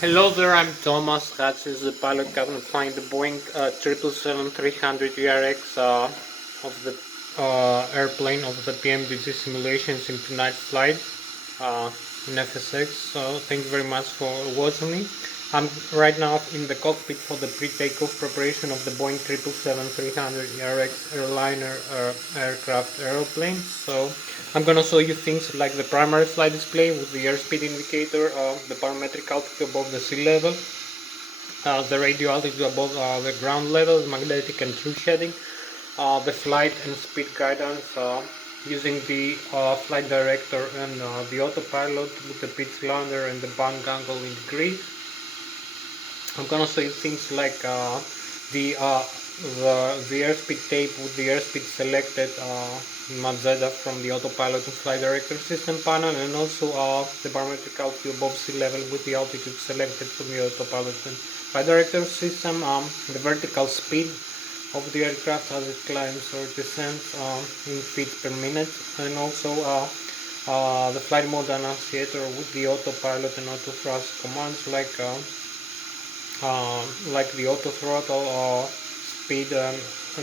Hello there, I'm Thomas Hatsios, the pilot captain flying the Boeing 777-300 ERX of the airplane of the PMDG simulations in tonight flight in FSX. So thank you very much for watching me. I'm right now in the cockpit for the pre-takeoff preparation of the Boeing 777-300 ERX airliner aircraft aeroplane. So I'm gonna show you things like the primary flight display with the airspeed indicator, the parametric altitude above the sea level, the radio altitude above the ground level, magnetic and true shading, the flight and speed guidance using the flight director and the autopilot with the pitch lander and the bank angle in degrees. I'm gonna show you things like the, uh, the airspeed tape with the airspeed selected magenta from the autopilot and flight director system panel, and also the barometric altitude above sea level with the altitude selected from the autopilot and flight director system, the vertical speed of the aircraft as it climbs or descends in feet per minute, and also the flight mode annunciator with the autopilot and auto thrust commands like the auto throttle, speed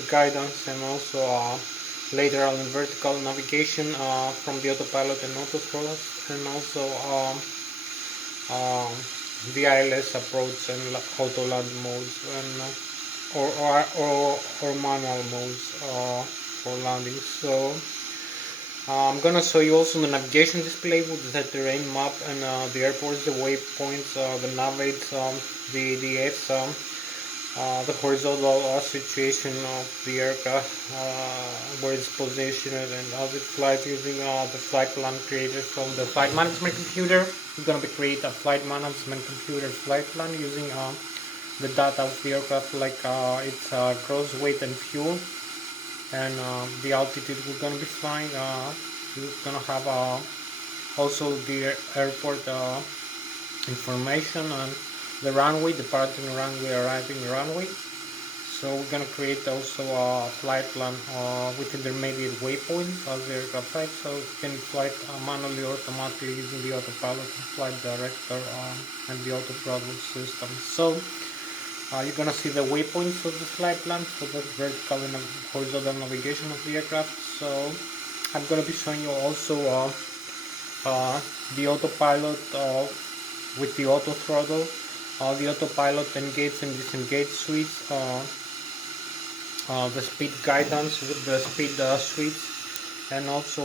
guidance, and also lateral and vertical navigation from the autopilot and auto thrust, and also the ILS approach and auto land modes, and or manual modes for landing. So I'm gonna show you also the navigation display with the terrain map and the airports, the waypoints, the nav aids, the ADS, the horizontal situation of the aircraft, where it's positioned and how it flies using the flight plan created from the flight management computer. We're gonna be create a flight management computer flight plan using the data of the aircraft, like its gross weight and fuel, and the altitude we're gonna be flying. We're gonna have also the airport information and the runway, departing runway, arriving runway. So we're gonna create also a flight plan with intermediate waypoints as the aircraft flight, so you can fly manually or automatically using the autopilot and flight director and the auto throttle system. So you're gonna see the waypoints of the flight plan for the vertical and horizontal navigation of the aircraft. So I'm gonna be showing you also the autopilot with the auto throttle, the autopilot engage and disengage switch, the speed guidance with the speed switch, and also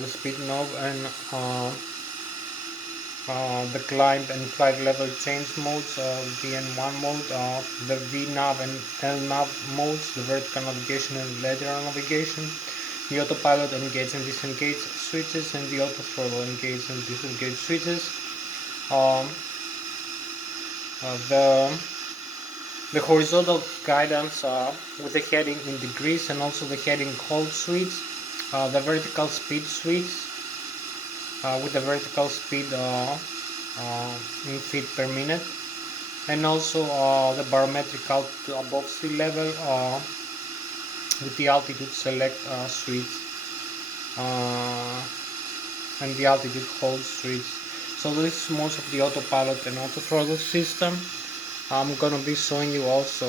the speed knob, and the climb and flight level change modes, the N1 mode, the VNav and LNav modes, the vertical navigation and lateral navigation, the autopilot engage and disengage switches, and the auto throttle engage and disengage switches, the horizontal guidance with the heading in degrees, and also the heading hold switch, the vertical speed switch with the vertical speed in feet per minute, and also the barometric altitude above sea level with the altitude select switch and the altitude hold switch. So this is most of the autopilot and auto throttle system. I'm gonna be showing you also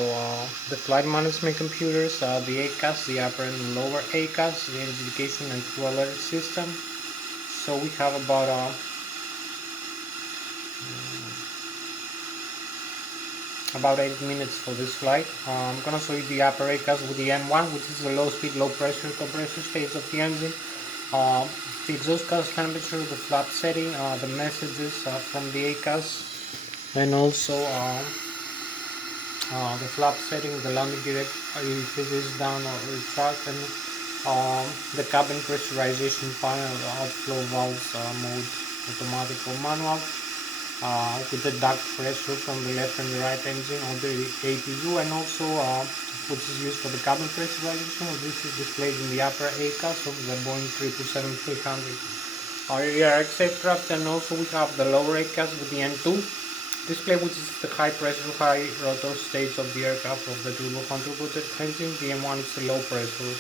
the flight management computers, the ACAS, the upper and lower ACAS, the indication and fuel alert system. So we have about 8 minutes for this flight. I'm gonna show you the upper ACAS with the N1, which is the low speed, low pressure compressor stage of the engine, the exhaust gas temperature, the flap setting, the messages from the ACAS, and also the flap setting, the landing gear if it is down or retract, and the cabin pressurization panel, the outflow valves mode, automatic or manual, with the duct pressure from the left and the right engine, or the APU, and also which is used for the cabin pressurization. This is displayed in the upper ACAS of the Boeing 777-300 ERX aircraft, and also we have the lower ACAS with the N2 display, which is the high pressure, high rotor stage of the aircraft of the turbojet engine. The M1 is the low pressure,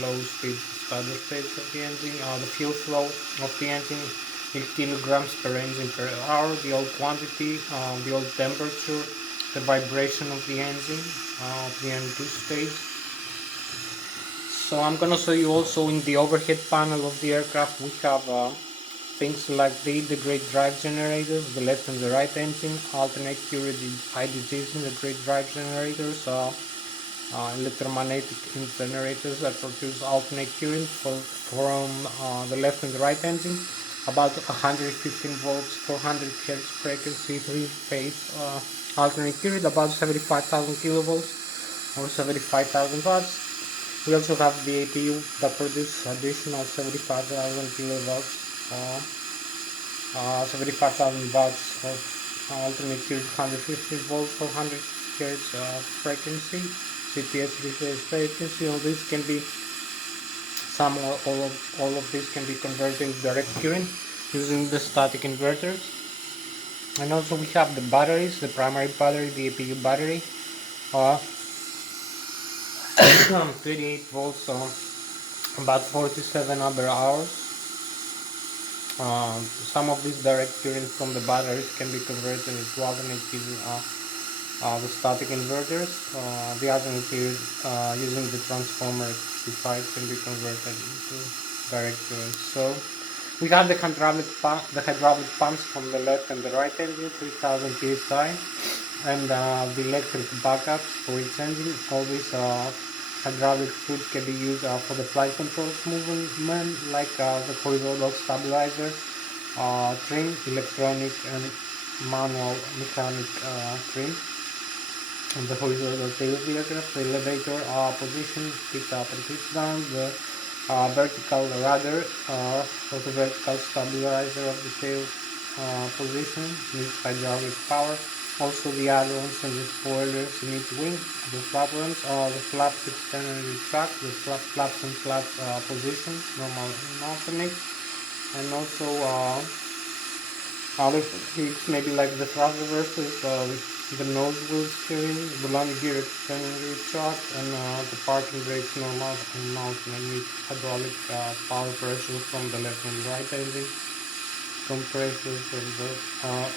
low speed standard stage of the engine. The fuel flow of the engine in kilograms per engine per hour, the oil quantity, the oil temperature, the vibration of the engine, of the N2 stage. So I'm gonna show you also in the overhead panel of the aircraft we have things like the integrated drive generators, the left and the right engine, alternate current IDGs in the great drive generators, electromagnetic generators that produce alternate current from the left and the right engine, about 115 volts, 400 Hz frequency, three-phase alternate current, about 75,000 kilovolts or 75,000 watts. We also have the APU that produces additional 75,000 kilovolts, 75,000 watts of alternate current, 150 volts, 400 Hz frequency, CPS three-phase frequency. All this can be, all of this can be converted into direct current using the static inverters. And also we have the batteries, the primary battery, the APU battery, 38 volts, about 47 ampere hours. Some of this direct current from the batteries can be converted into alternate current, the static inverters. The alternate current using the transformer 65 can be converted into direct current. So we have the hydraulic pumps from the left and the right engine, 3000 psi, and the electric backups for each engine. All these hydraulic fluid can be used for the flight controls movement, like the horizontal stabilizer, trim, electronic and manual mechanic trim, and the horizontal tail of the aircraft, the elevator position, pitch up and pitch down, the vertical rudder for the vertical stabilizer of the tail position needs hydraulic power. Also the ailerons and the spoilers in each wing, the flaprons, the flaps extend and retract, the flaps and flaps positions, normal and alternate, and also other things maybe like the thrust reversers, the nose wheel steering, the landing gear extend and retract, and the parking brakes, normal and alternate, with hydraulic power pressure from the left and right engine, compressors, and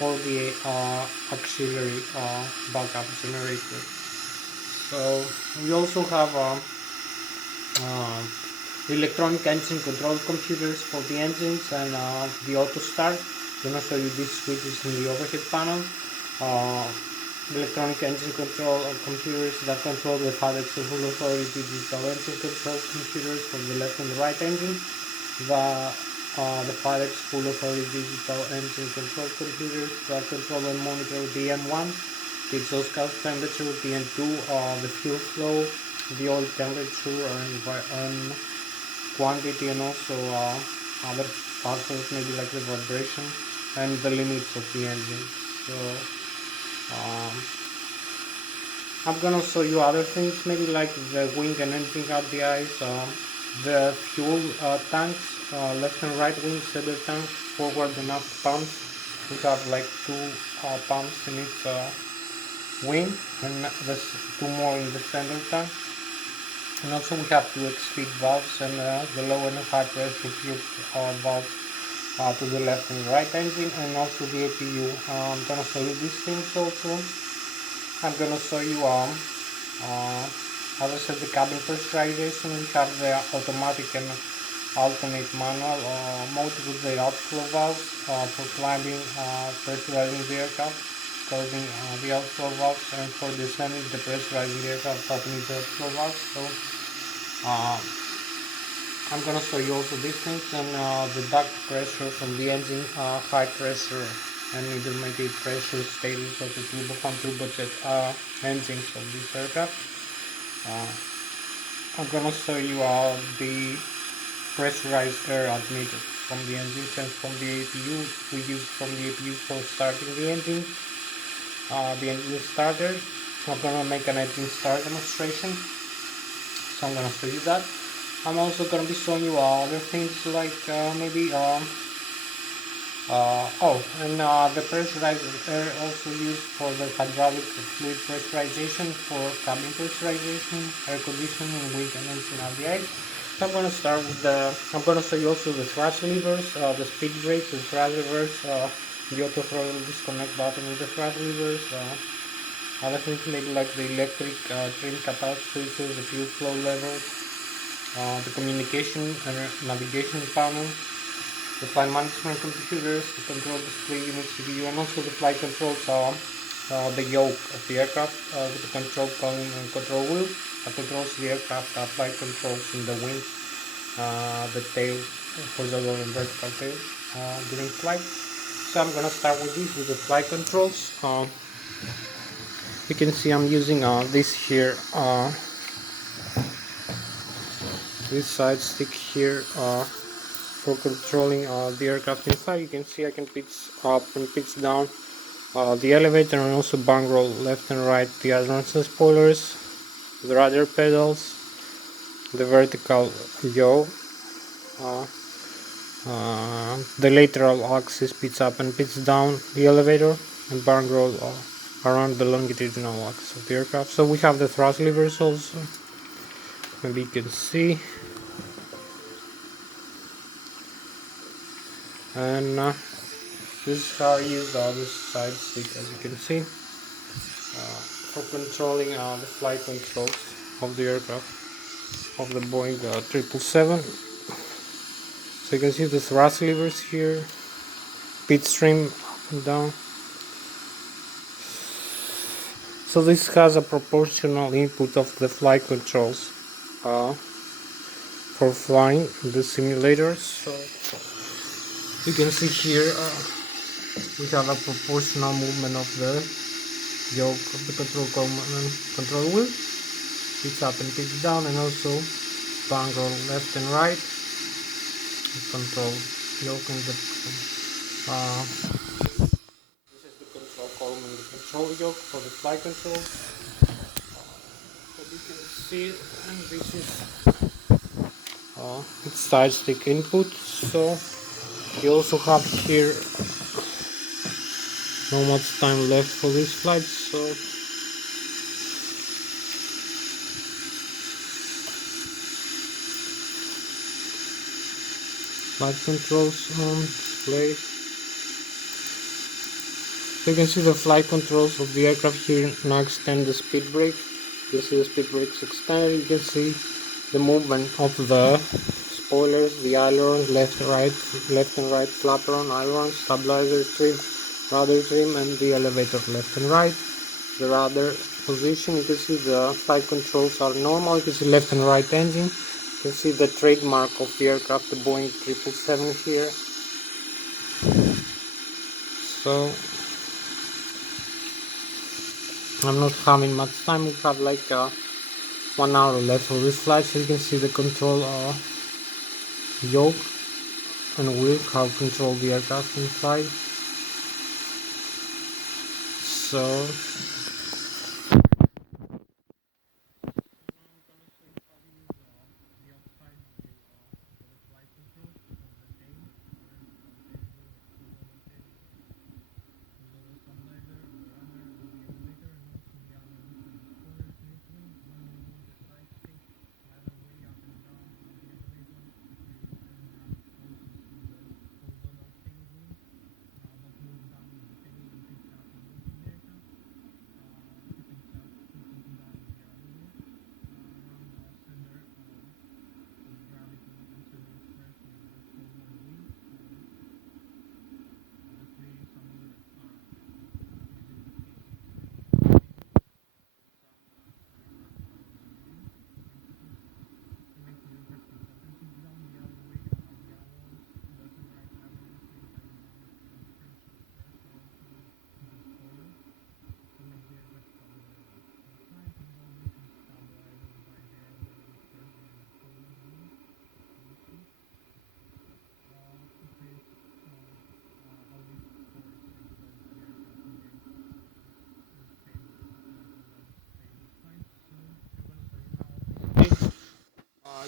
all the auxiliary backup generators. So we also have electronic engine control computers for the engines and the auto start. I'm going to show you these switches in the overhead panel. Electronic engine control computers that control the Hatsios full authority digital engine control computers for the left and the right engine. The Hatsios full authority digital engine control computers that control and monitor the M1, the exhaust gas temperature, the N2, the fuel flow, the oil temperature and quantity, and also other factors maybe like the vibration and the limits of the engine. So I'm gonna show you other things maybe like the wing and engine RDIs, the fuel tanks, left and right wing center tank, forward and aft pumps. We have like two pumps in each wing, and there's two more in the center tank. And also we have two X-feed valves and the low and high pressure tube valves to the left and right engine, and also the APU. I'm gonna show you these things also. I'm gonna show you as I said, the cabin pressurization. We have the automatic and alternate manual mode with the outflow valves for climbing, pressurizing the aircraft, closing the outflow valves, and for descending the pressurizing the aircraft, opening the outflow valves. So I'm gonna show you also these things, and the duct pressure from the engine, high pressure and intermediate pressure stages of the turbojet engines of this aircraft. I'm gonna show you the pressurized air admitted from the engines and from the APU. We use from the APU for starting the engine starter. I'm gonna make an engine start demonstration, so I'm gonna show you that. I'm also gonna be showing you other things like maybe the pressurized air also used for the hydraulic fluid pressurization, for cabin pressurization, air conditioning, wing and engine RDI. So I'm gonna start with I'm gonna show you also the thrust levers, the speed brakes, the thrust levers, the auto throttle disconnect button with the thrust levers, other things maybe like the electric trim cutout switches, the fuel flow levers, the communication and navigation panel, the flight management computers, the control display unit CPU, and also the flight controls, the yoke of the aircraft with the control column and control wheel that controls the aircraft, flight controls in the wing, the tail, horizontal and vertical tail during flight. So I'm gonna start with this, with the flight controls. You can see I'm using this here, this side stick here for controlling the aircraft in flight. You can see I can pitch up and pitch down the elevator, and also bang roll left and right the ailerons and spoilers, the rudder pedals, the vertical yaw, the lateral axis pitch up and pitch down the elevator, and bang roll around the longitudinal axis of the aircraft. So we have the thrust levers also, maybe you can see, and this is how I use this side stick, as you can see, for controlling the flight controls of the aircraft, of the Boeing 777. So you can see the thrust levers here, pitch stream up and down. So this has a proportional input of the flight controls for flying the simulators. So you can see here we have a proportional movement of the yoke of the control column and control wheel, pitch up and pitch down, and also bang roll left and right, control yoke and the this is the control column and the control yoke for the flight control. So you can see, and this is its side stick input. So you also have here not much time left for this flight, so flight controls on display. So you can see the flight controls of the aircraft here. Now extend the speed brake. You can see the speed brakes extended. You can see the movement of the spoilers, the ailerons, left and right flapper on ailerons, stabilizer trim, rudder trim, and the elevator left and right. The rudder position, you can see the flight controls are normal. You can see left and right engine. You can see the trademark of the aircraft, the Boeing 777 here. So I'm not having much time. We have like 1 hour left for this flight. So you can see the control yoke and wheel, how control the aircraft in flight. So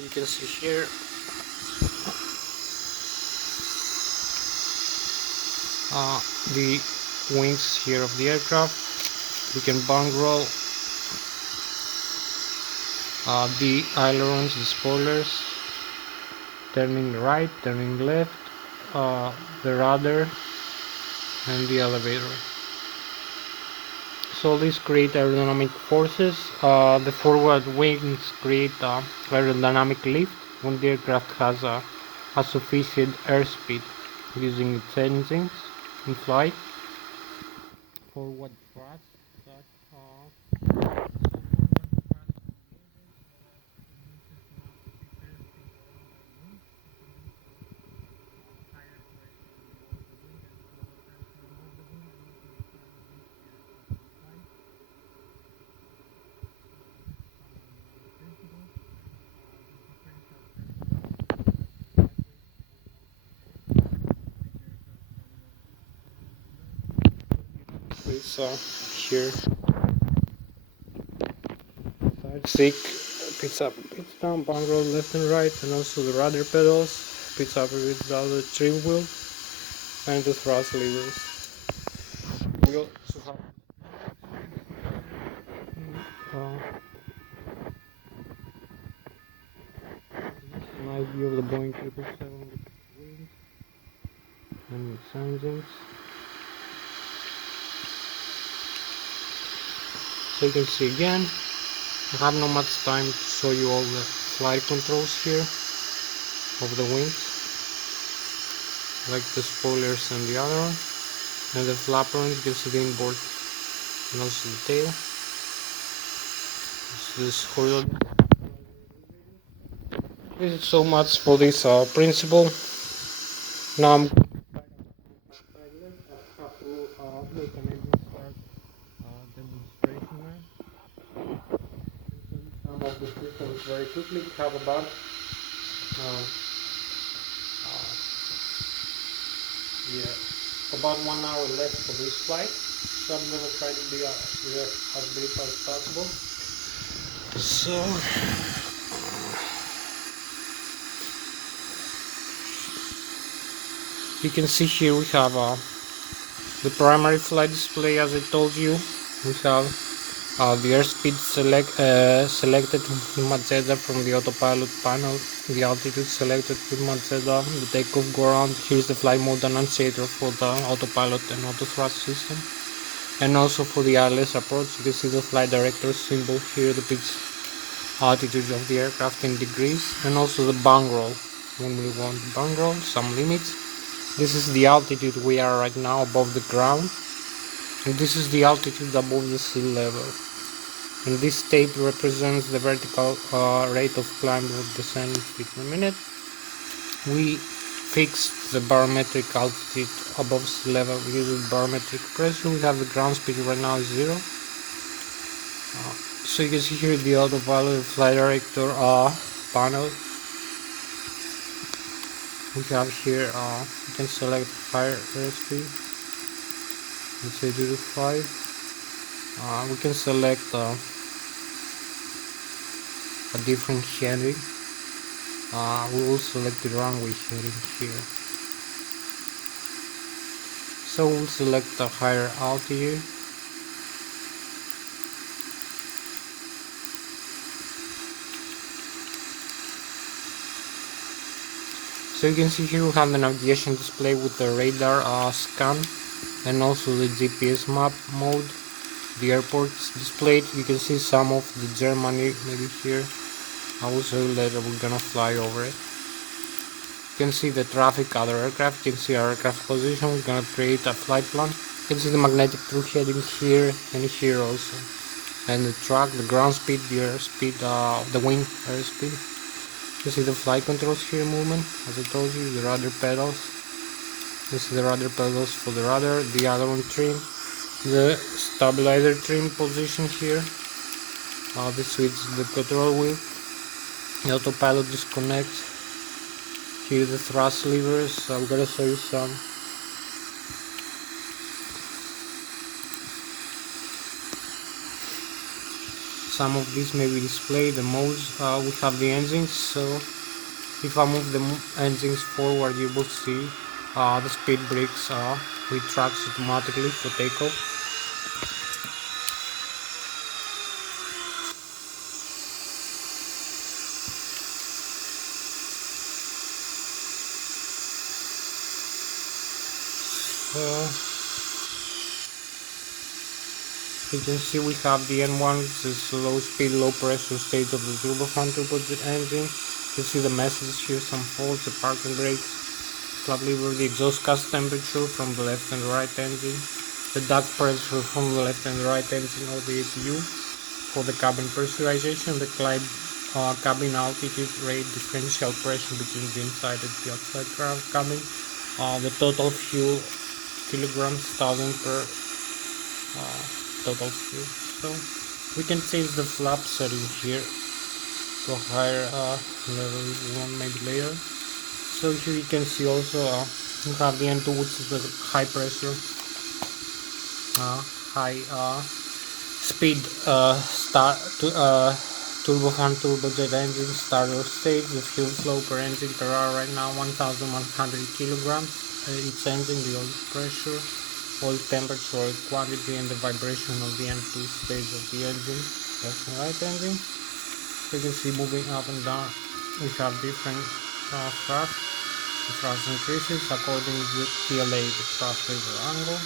you can see here the wings here of the aircraft. We can bang roll the ailerons, the spoilers, turning right, turning left, the rudder, and the elevator. So these create aerodynamic forces. The forward wings create aerodynamic lift when the aircraft has a sufficient airspeed using its engines in flight. Forward thrust that is here. Side stick, picks up, picks down, bang roll left and right, and also the rudder pedals, picks up with the other trim wheel, and the thrust levers. We also have a nice view of the Boeing 777 with its wings and its engines. So you can see again, I have not much time to show you all the flight controls here of the wings, like the spoilers and the other one, and the flapper, you can see the inboard and also the tail. This horizontal. This is so much for this principle. Now I'm have to make an engine start demonstration now. Some of the systems very quickly. We have about uh, about 1 hour left for this flight, so I'm gonna try to be as brief as possible. So you can see here we have the primary flight display. As I told you, we have the airspeed selected with magenta from the autopilot panel, the altitude selected with magenta, the takeoff go around. Here's the flight mode annunciator for the autopilot and auto thrust system, and also for the ILS approach. You can see the flight director symbol here, the pitch altitude of the aircraft in degrees, and also the bang roll when we want bang roll, some limits. This is the altitude we are right now above the ground, and this is the altitude above the sea level. And this state represents the vertical rate of climb or descent feet per minute. We fixed the barometric altitude above sea level using barometric pressure. We have the ground speed right now is 0. So you can see here the autopilot flight director panel. We have here, you can select higher airspeed, let's say 0 to 5. We can select a different heading. We will select the runway heading here. So we'll select a higher altitude. So you can see here we have the navigation display with the radar scan and also the GPS map mode. The airports displayed. You can see some of the Germany maybe here. I will show you later, we're gonna fly over it. You can see the traffic, other aircraft. You can see our aircraft position. We're gonna create a flight plan. You can see the magnetic through heading here and here also. And the track, the ground speed, the airspeed, the wing airspeed. You see the flight controls here, movement, as I told you, the rudder pedals. This is the rudder pedals for the rudder, the other one trim, the stabilizer trim position here. This switch the control wheel, the autopilot disconnect. Here the thrust levers. I'm gonna show you some. Some of these may be displayed. The modes, we have the engines, so if I move the engines forward, you will see the speed brakes retracts automatically for takeoff. So you can see we have the N1, this low speed, low pressure state of the turbofan turbojet engine. You see the message here, some faults, the parking brakes, flap lever, the exhaust gas temperature from the left and right engine, the duct pressure from the left and right engine of the APU, for the cabin pressurization, the cabin altitude, rate, differential pressure between the inside and the outside cabin, the total fuel kilograms, 1000 per total fuel. So we can change the flap setting here to a higher level one maybe later. So here you can see also you have the N2, which is the high pressure, high speed turbofan turbojet engine starter stage. The fuel flow per engine per hour right now 1100 kilograms. Each engine, the oil pressure, oil temperature, oil quantity, and the vibration of the N2 stage of the engine, left and right engine. So you can see moving up and down we have different thrust. The thrust increases according to the TLA, the thrust lever angle.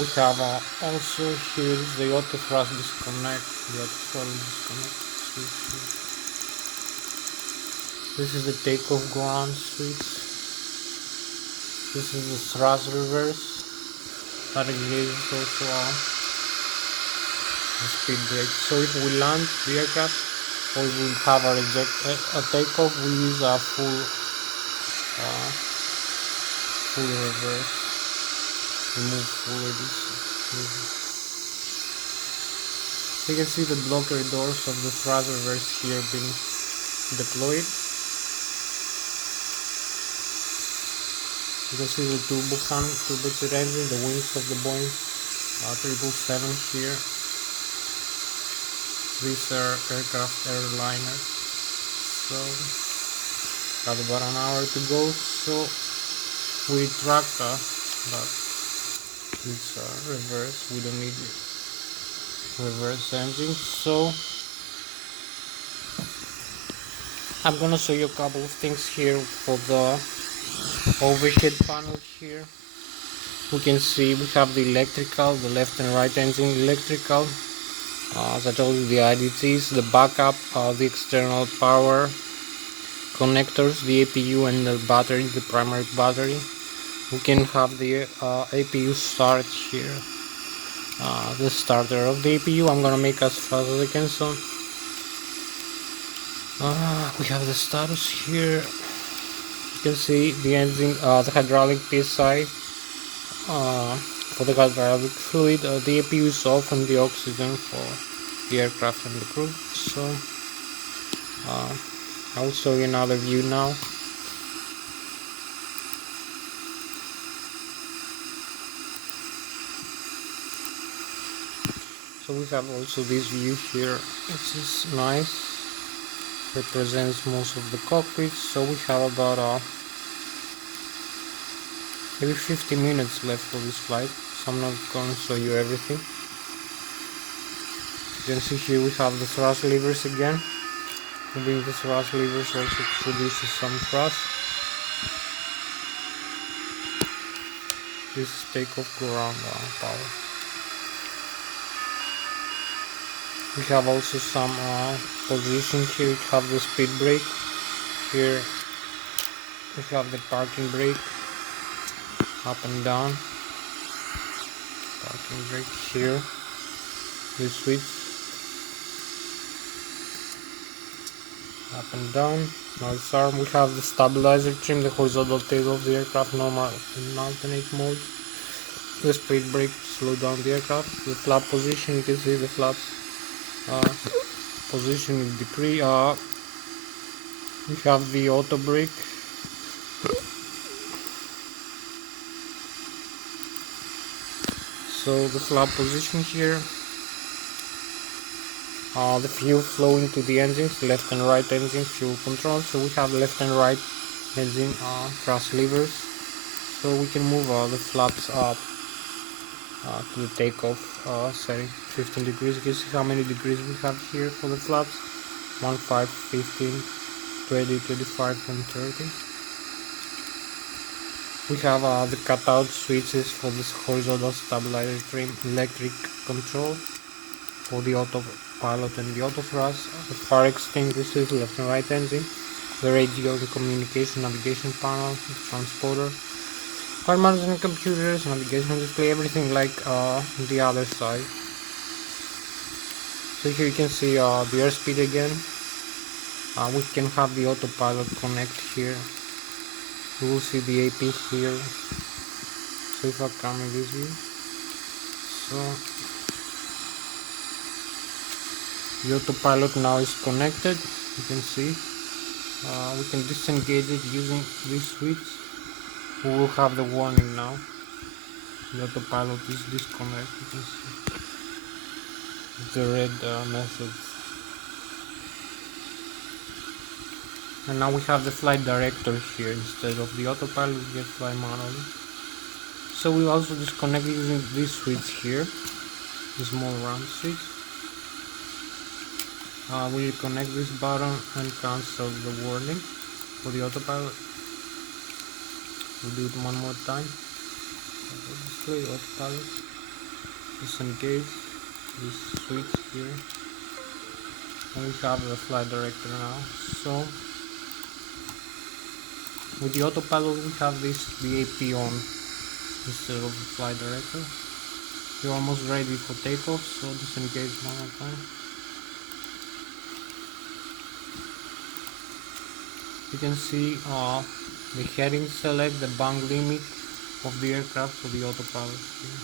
We have also here the auto thrust disconnect, the auto throttle disconnect switch here. This is the takeoff ground switch. This is the thrust reverse. That engages also the speed brake. So if we land the aircraft or we have a takeoff, we use a full reverse. Remove fully this. You can see the blocker doors of the thrust reverse here being deployed. You can see the turbojet engine, the wings of the Boeing 777 here. These are aircraft airliners. So got about an hour to go. So we track that. It's reverse. We don't need reverse engine. So I'm gonna show you a couple of things here for the overhead panel here. We can see we have the electrical, the left and right engine electrical. As I told you, the IDTs, the backup, the external power connectors, the APU and the battery, the primary battery. We can have the APU start here. The starter of the APU I'm gonna make as fast as I can. So we have the status here. You can see the engine, the hydraulic PSI for the hydraulic fluid. The APU is off and the oxygen for the aircraft and the crew. So I'll show you another view now. So we have also this view here, which is nice, represents most of the cockpit. So we have about maybe 50 minutes left for this flight, so I'm not going to show you everything. You can see here we have the thrust levers again. Moving the thrust levers also produces some thrust. This is takeoff ground power. We have also some position here. We have the speed brake. Here we have the parking brake, up and down. Parking brake here. The switch, up and down. Now this arm. We have the stabilizer trim, the horizontal tail of the aircraft, normal in alternate mode. The speed brake to slow down the aircraft. The flap position, you can see the flaps position is decrease. We have the auto brake. So the flap position here. The fuel flow into the engines, left and right engine fuel control. So we have left and right engine thrust levers. So we can move the flaps up to the takeoff setting, 15 degrees. You can see how many degrees we have here for the flaps: 1, 5, 15, 20, 25 and 30. We have the cutout switches for this horizontal stabilizer trim, electric control for the autopilot and the auto thrust, the fire extinguishers, left and right engine, the radio and communication navigation panel, the transporter, fire management computers, navigation display, everything like the other side. So here you can see the airspeed again. We can have the autopilot connect here. You will see the AP here. So if I come in this view, so the autopilot now is connected. You can see we can disengage it using this switch. We will have the warning now. The autopilot is disconnected. You can see the red message. And now we have the flight director here. Instead of the autopilot, we get fly manually. So we also disconnect using this switch here, the small round switch. We connect this button and cancel the warning for the autopilot. We'll do it one more time. Display autopilot. Disengage this switch here. And we have the flight director now. So with the autopilot we have the AP on instead of the flight director. We're almost ready for takeoff, so disengage one more time. You can see the heading select, the bank limit of the aircraft for the autopilot here.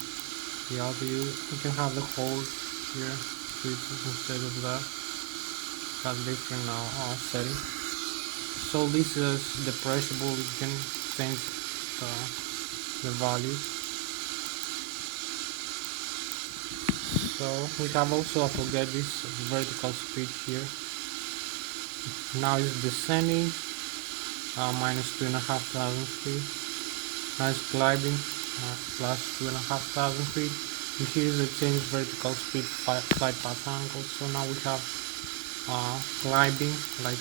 The auto you can have the hold here switches instead of that. Has different now setting. So this is depressible, you can change the values. So we have also, I forget this vertical speed here. Now it's descending, minus 2,500 feet. Now it's gliding, plus 2,500 feet. And here is the change vertical speed flight path angle. So now we have gliding like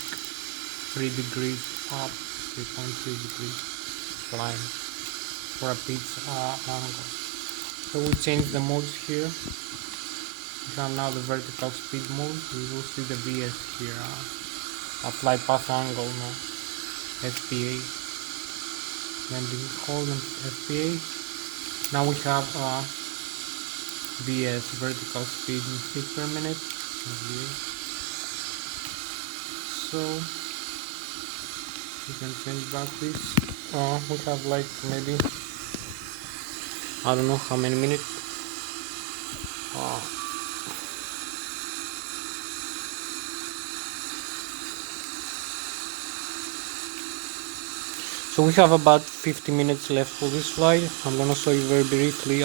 3 degrees up, 3.3 degrees flying for a pitch angle. So we change the modes here. We have now the vertical speed mode. We will see the VS here, a flight path angle now, FPA, landing hold and FPA. Now we have VS, vertical speed in feet per minute. So you can change back this. We have like maybe I don't know how many minutes. So we have about 50 minutes left for this flight. I'm gonna show you very briefly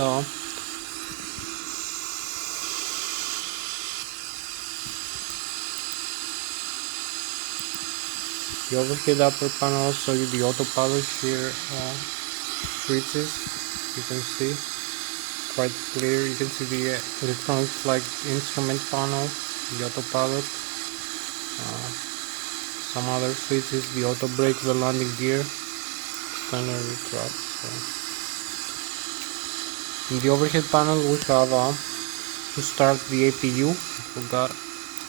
the overhead upper panel. I'll show you the autopilot here switches. You can see quite clear. You can see the electronic flight instrument panel, the autopilot, some other switches, the auto brake, the landing gear, standard retract. In the overhead panel we have to start the APU. I forgot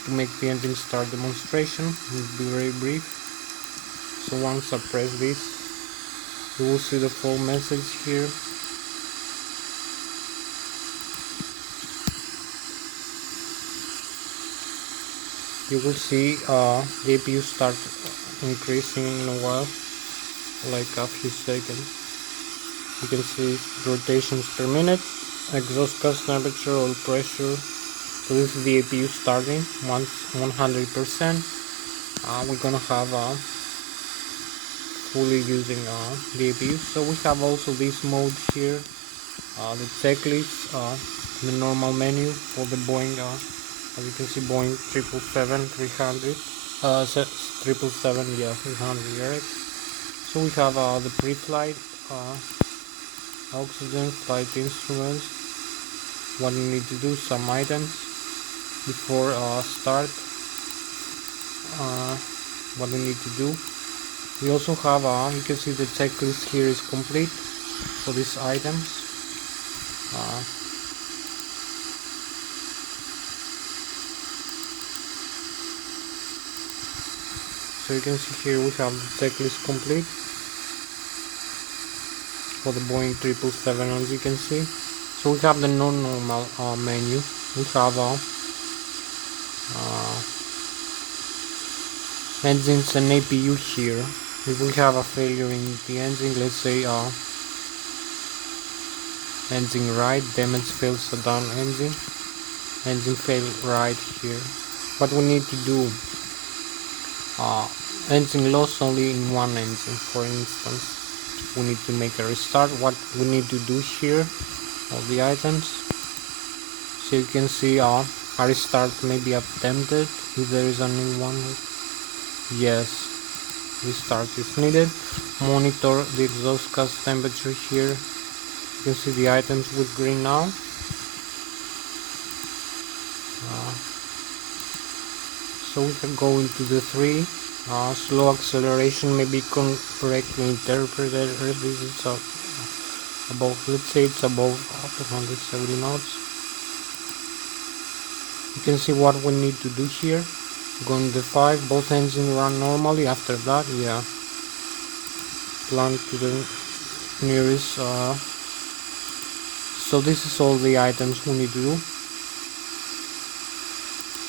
to make the engine start demonstration. It will be very brief. So once I press this, you will see the full message here. You will see the APU start increasing in a while, like a few seconds. You can see rotations per minute, exhaust gas temperature, oil pressure. So this is the APU starting. Once 100%, we're gonna have fully using the APU. So we have also this mode here, the checklist, the normal menu for the Boeing. As you can see, Boeing 777-300, 777, yeah, 300 ERX. So we have the pre-flight, oxygen, flight instruments, what you need to do, some items before start, what you need to do, We also have you can see the checklist here is complete for these items. So you can see here we have the checklist complete for the Boeing 777, as you can see. So we have the non-normal menu. We have engines and APU here. If we have a failure in the engine, let's say engine right, damage fails down engine fail right here. What we need to do, engine loss only in one engine, for instance. We need to make a restart. What we need to do here, all the items, so you can see a restart may be attempted if there is only one. Yes, restart is needed. Monitor the exhaust gas temperature here. You can see the items with green now. So we can go into the 3. Slow acceleration may be correctly interpreted. This is above, let's say it's above 270 knots. You can see what we need to do here. Go into the 5, both engines run normally. After that, yeah, plunge to the nearest. So this is all the items we need to do.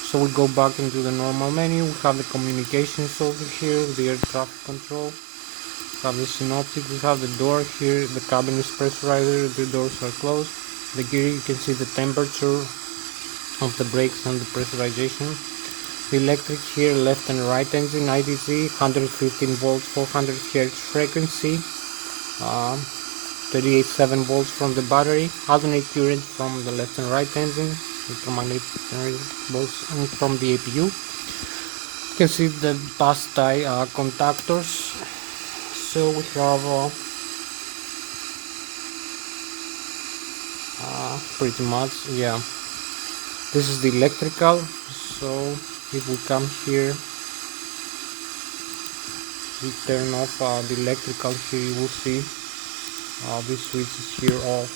So we go back into the normal menu. We have the communications over here, the air traffic control. We have the synoptic. We have the door here. The cabin is pressurized. The doors are closed. The gear, you can see the temperature of the brakes and the pressurization. The electric here, left and right engine, IDC, 115 volts, 400 Hz frequency, 38.7 volts from the battery, alternate current from the left and right engine, electromagnetic volts from the APU. You can see the pass tie contactors. So we have pretty much, yeah. This is the electrical. So if we come here, we turn off the electrical here, you will see this switch is here off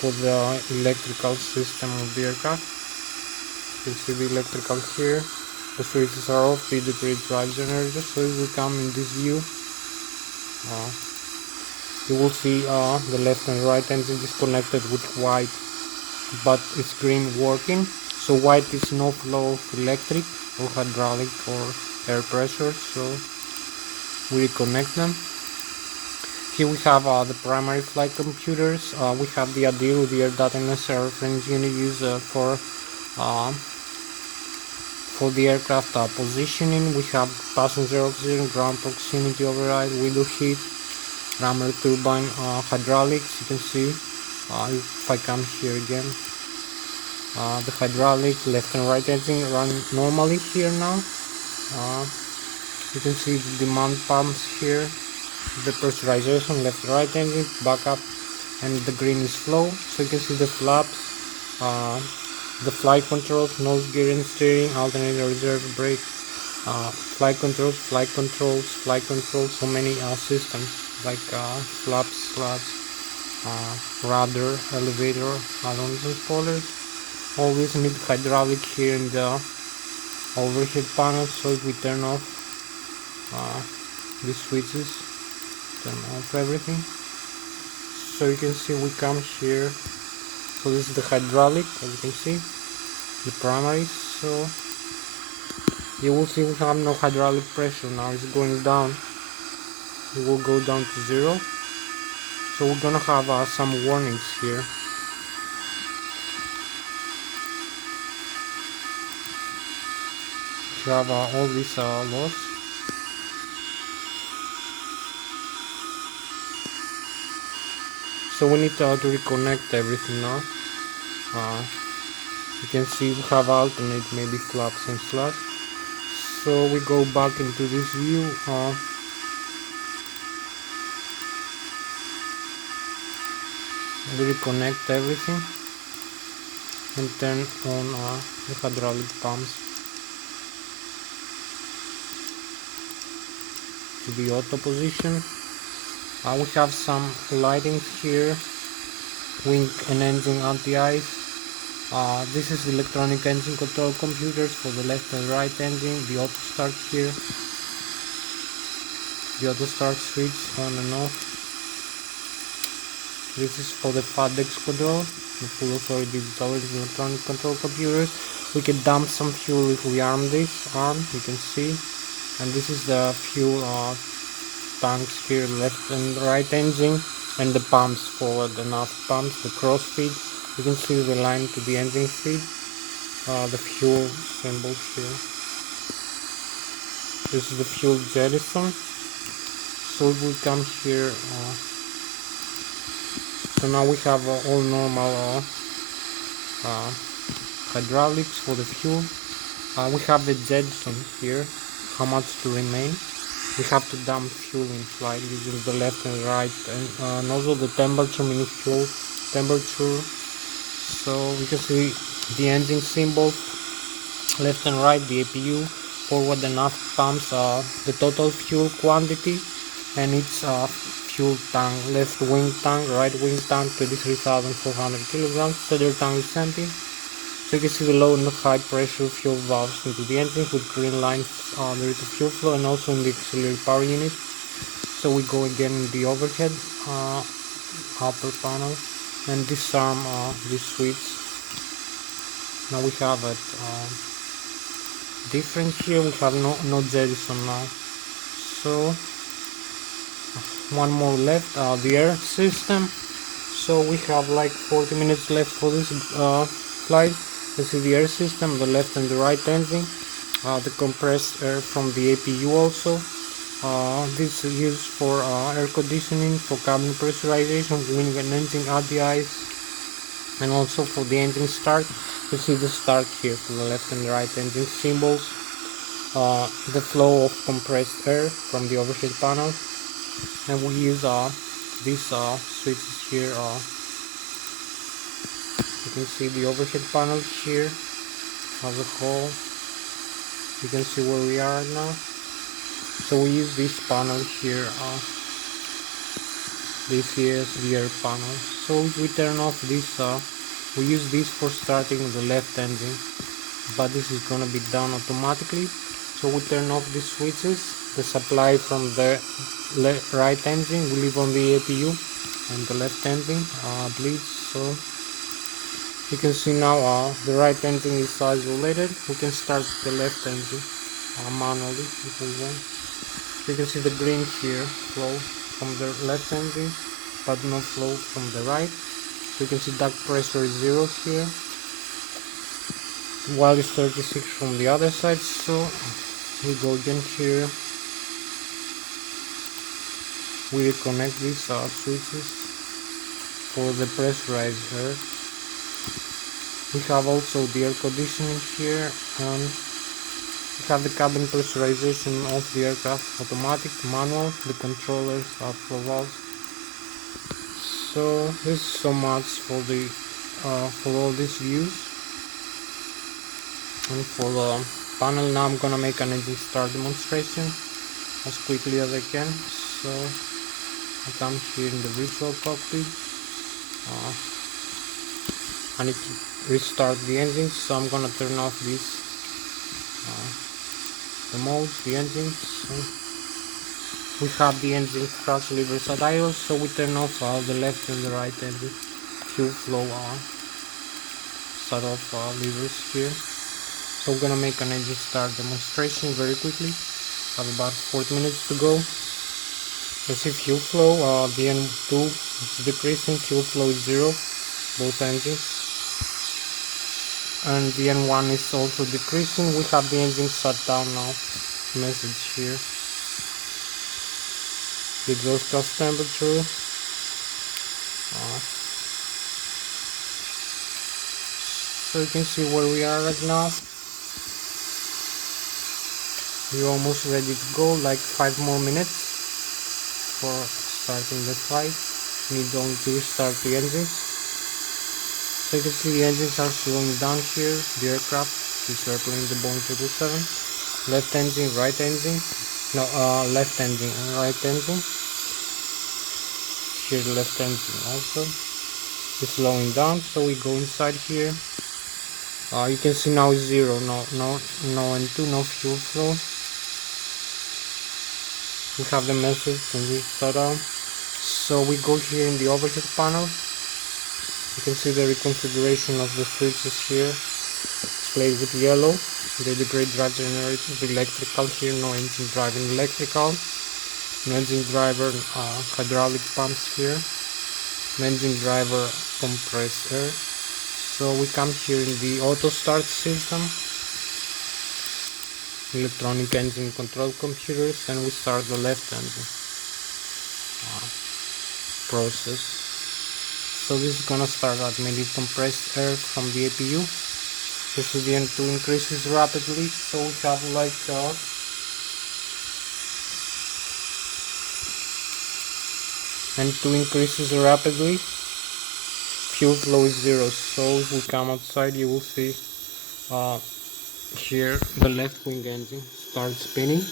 for the electrical system of the aircraft. You can see the electrical here, the switches are off, the degree drive generator. So if we come in this view, you will see the left and right engine is connected with white, but it's green working. So white is no flow of electric or hydraulic or air pressure, so we reconnect them. Here we have the primary flight computers. We have the ADIR, the air data necessary reference unit used for the aircraft positioning. We have passenger oxygen, ground proximity override, window heat, rammer turbine, hydraulics. You can see if I come here again, the hydraulic left and right engine run normally here now. You can see the demand pumps here, the pressurization left and right engine, backup, and the green is flow. So you can see the flaps, the flight controls, nose gear and steering, alternator, reserve, brake, flight controls, so many systems like flaps, slats, rudder, elevator, ailerons and spoilers. Always need hydraulic here in the overhead panel. So if we turn off these switches, turn off everything, so you can see we come here. So this is the hydraulic, as you can see, the primary. So you will see we have no hydraulic pressure now, it's going down. It will go down to 0. So we're gonna have some warnings here. You have all these laws. So we need to reconnect everything now. You can see we have alternate, maybe flaps and slats. So we go back into this view. We reconnect everything and turn on the hydraulic pumps. to the auto position. We have some lighting here, wing and engine anti-ice. This is electronic engine control computers for the left and right engine. The auto start here, the auto start switch on and off. This is for the FADEX control, the full authority digital electronic control computers. We can dump some fuel if we arm this arm, you can see. And this is the fuel tanks here, left and right engine, and the pumps, forward and aft pumps, the cross feed. You can see the line to the engine feed, the fuel symbol here. This is the fuel jettison. So if we come here, so now we have all normal hydraulics for the fuel. We have the jettison here, how much to remain. We have to dump fuel in flight using the left and right nozzle, the temperature, mini fuel temperature. So we can see the engine symbol, left and right, the APU, forward and aft pumps, the total fuel quantity, and its fuel tank, left wing tank, right wing tank, 23,400 kilograms, center tank is empty. So you can see the low and high pressure fuel valves into the engine with green lines there is the fuel flow, and also in the auxiliary power unit. So we go again in the overhead upper panel and disarm this switch. Now we have it different here. We have no jettison now. So one more left, the air system. So we have like 40 minutes left for this flight. You see the air system, the left and the right engine, the compressed air from the APU also. This is used for air conditioning, for cabin pressurization, wing and engine anti-ice, and also for the engine start. You see the start here for the left and the right engine symbols. The flow of compressed air from the overhead panel, and we use these switches here. You can see the overhead panel here as a whole. You can see where we are right now. So we use this panel here. This here is the air panel. So if we turn off this, we use this for starting the left engine, but this is gonna be done automatically. So we turn off the switches. The supply from the right engine we leave on the APU, and the left engine bleeds. So you can see now the right engine is isolated. We can start the left engine manually if we want. You can see the green here flow from the left engine, but no flow from the right. You can see duct pressure is 0 here, while it's 36 from the other side. So we go again here. We reconnect these switches for the pressurized air. We have also the air conditioning here, and we have the cabin pressurization of the aircraft, automatic, manual, the controllers are for valves. So this is so much for the for all these views. And for the panel, now I'm gonna make an engine start demonstration as quickly as I can. So I come here in the virtual cockpit. I need to restart the engine, so I'm gonna turn off this the modes, the engines. So we have the engine thrust levers at idle, so we turn off the left and the right engine fuel flow set off levers here. So we're gonna make an engine start demonstration very quickly. Have about 40 minutes to go. Let's see fuel flow. The N2 is decreasing, fuel flow is 0, both engines. And the N1 is also decreasing. We have the engine shut down now. Message here. The exhaust gas temperature. So you can see where we are right now. We're almost ready to go, like 5 more minutes for starting the flight. We need only to restart the engines. So you can see the engines are slowing down here. The aircraft, this airplane, the Boeing 777. Left engine, right engine. no, left engine and right engine. Here left engine also is slowing down, so we go inside here. You can see now it's zero, no N2, no fuel flow. We have the message and we shut down. So we go here in the overhead panel. You can see the reconfiguration of the switches here, displayed with yellow. The degrade drive generator, the electrical here, no engine driving electrical, no engine driver hydraulic pumps here, no engine driver compressed air. So we come here in the auto start system, electronic engine control computers, and we start the left engine process. So this is gonna start admitting compressed air from the APU. This is the N2 increases rapidly, so we have like N2 increases rapidly. Fuel flow is zero, so if we come outside you will see here the left wing engine starts spinning.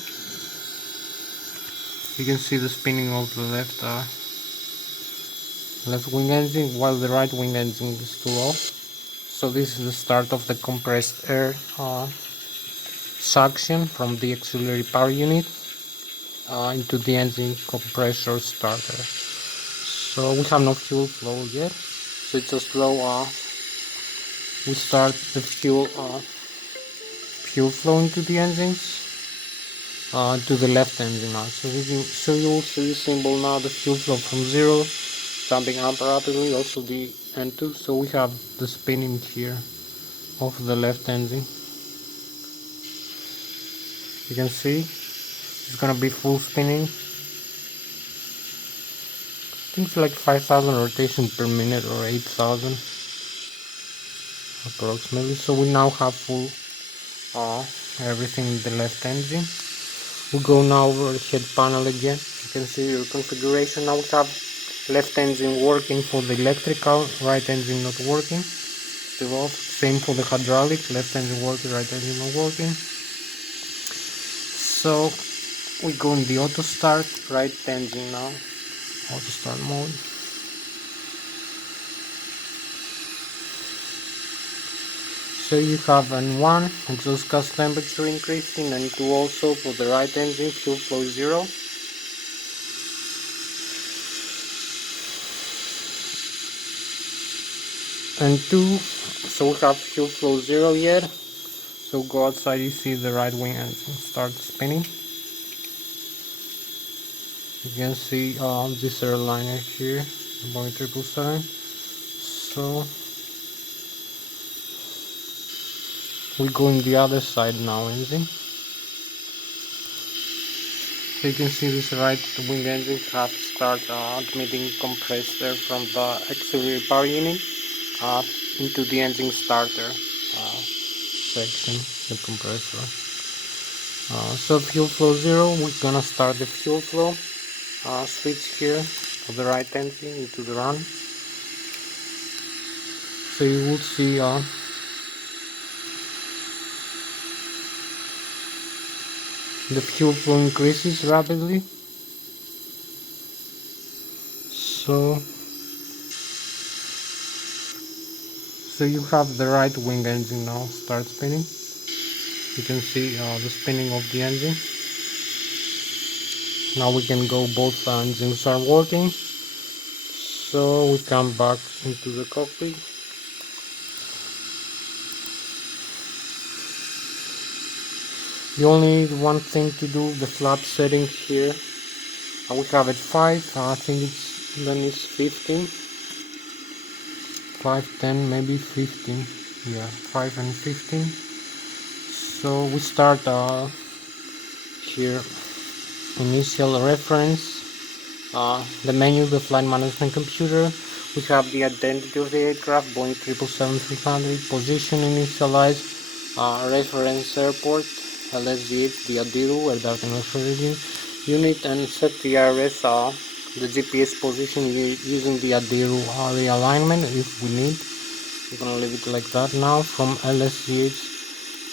You can see the spinning of the left wing engine, while the right wing engine is still off. So this is the start of the compressed air suction from the auxiliary power unit into the engine compressor starter. So we have no fuel flow yet, so it's a slow we start the fuel flow into the engines to the left engine now. So you will see the symbol now, the fuel flow from zero jumping up rapidly, also the N2. So we have the spinning here of the left engine. You can see it's gonna be full spinning. I think it's like 5,000 rotations per minute or 8,000 approximately. So we now have full everything in the left engine. We go now over the head panel again. You can see your configuration. Now we have left engine working for the electrical, right engine not working, still off. Same for the hydraulic, left engine working, right engine not working. So we go in the auto start, right engine now, auto start mode. So you have N1, exhaust gas temperature increasing, N2 also for the right engine, fuel flow 0. N2, so we have fuel flow 0 yet. So go outside, you see the right wing engine start spinning. You can see this airliner here, Boeing 777. So we go in the other side now, engine. So you can see this right wing engine have start admitting compressed air from the auxiliary power unit into the engine starter section, the compressor. So fuel flow 0, we're gonna start the fuel flow switch here of the right engine into the run. So you will see the fuel flow increases rapidly. So you have the right wing engine now start spinning. You can see the spinning of the engine. Now we can go, both engines are working. So we come back into the cockpit. You only need one thing to do, the flap setting here. We have it 5, I think then it's 15. 5, 10, maybe 15. Yeah, 5 and 15. So we start here, initial reference, the menu, the flight management computer. We have the identity of the aircraft, Boeing 777-300, position initialized, reference airport, Lszh, the ADIRU, Air Traffic Management Unit, and set the IRS, the GPS position using the ADIRU realignment if we need. We're gonna leave it like that now. From Lszh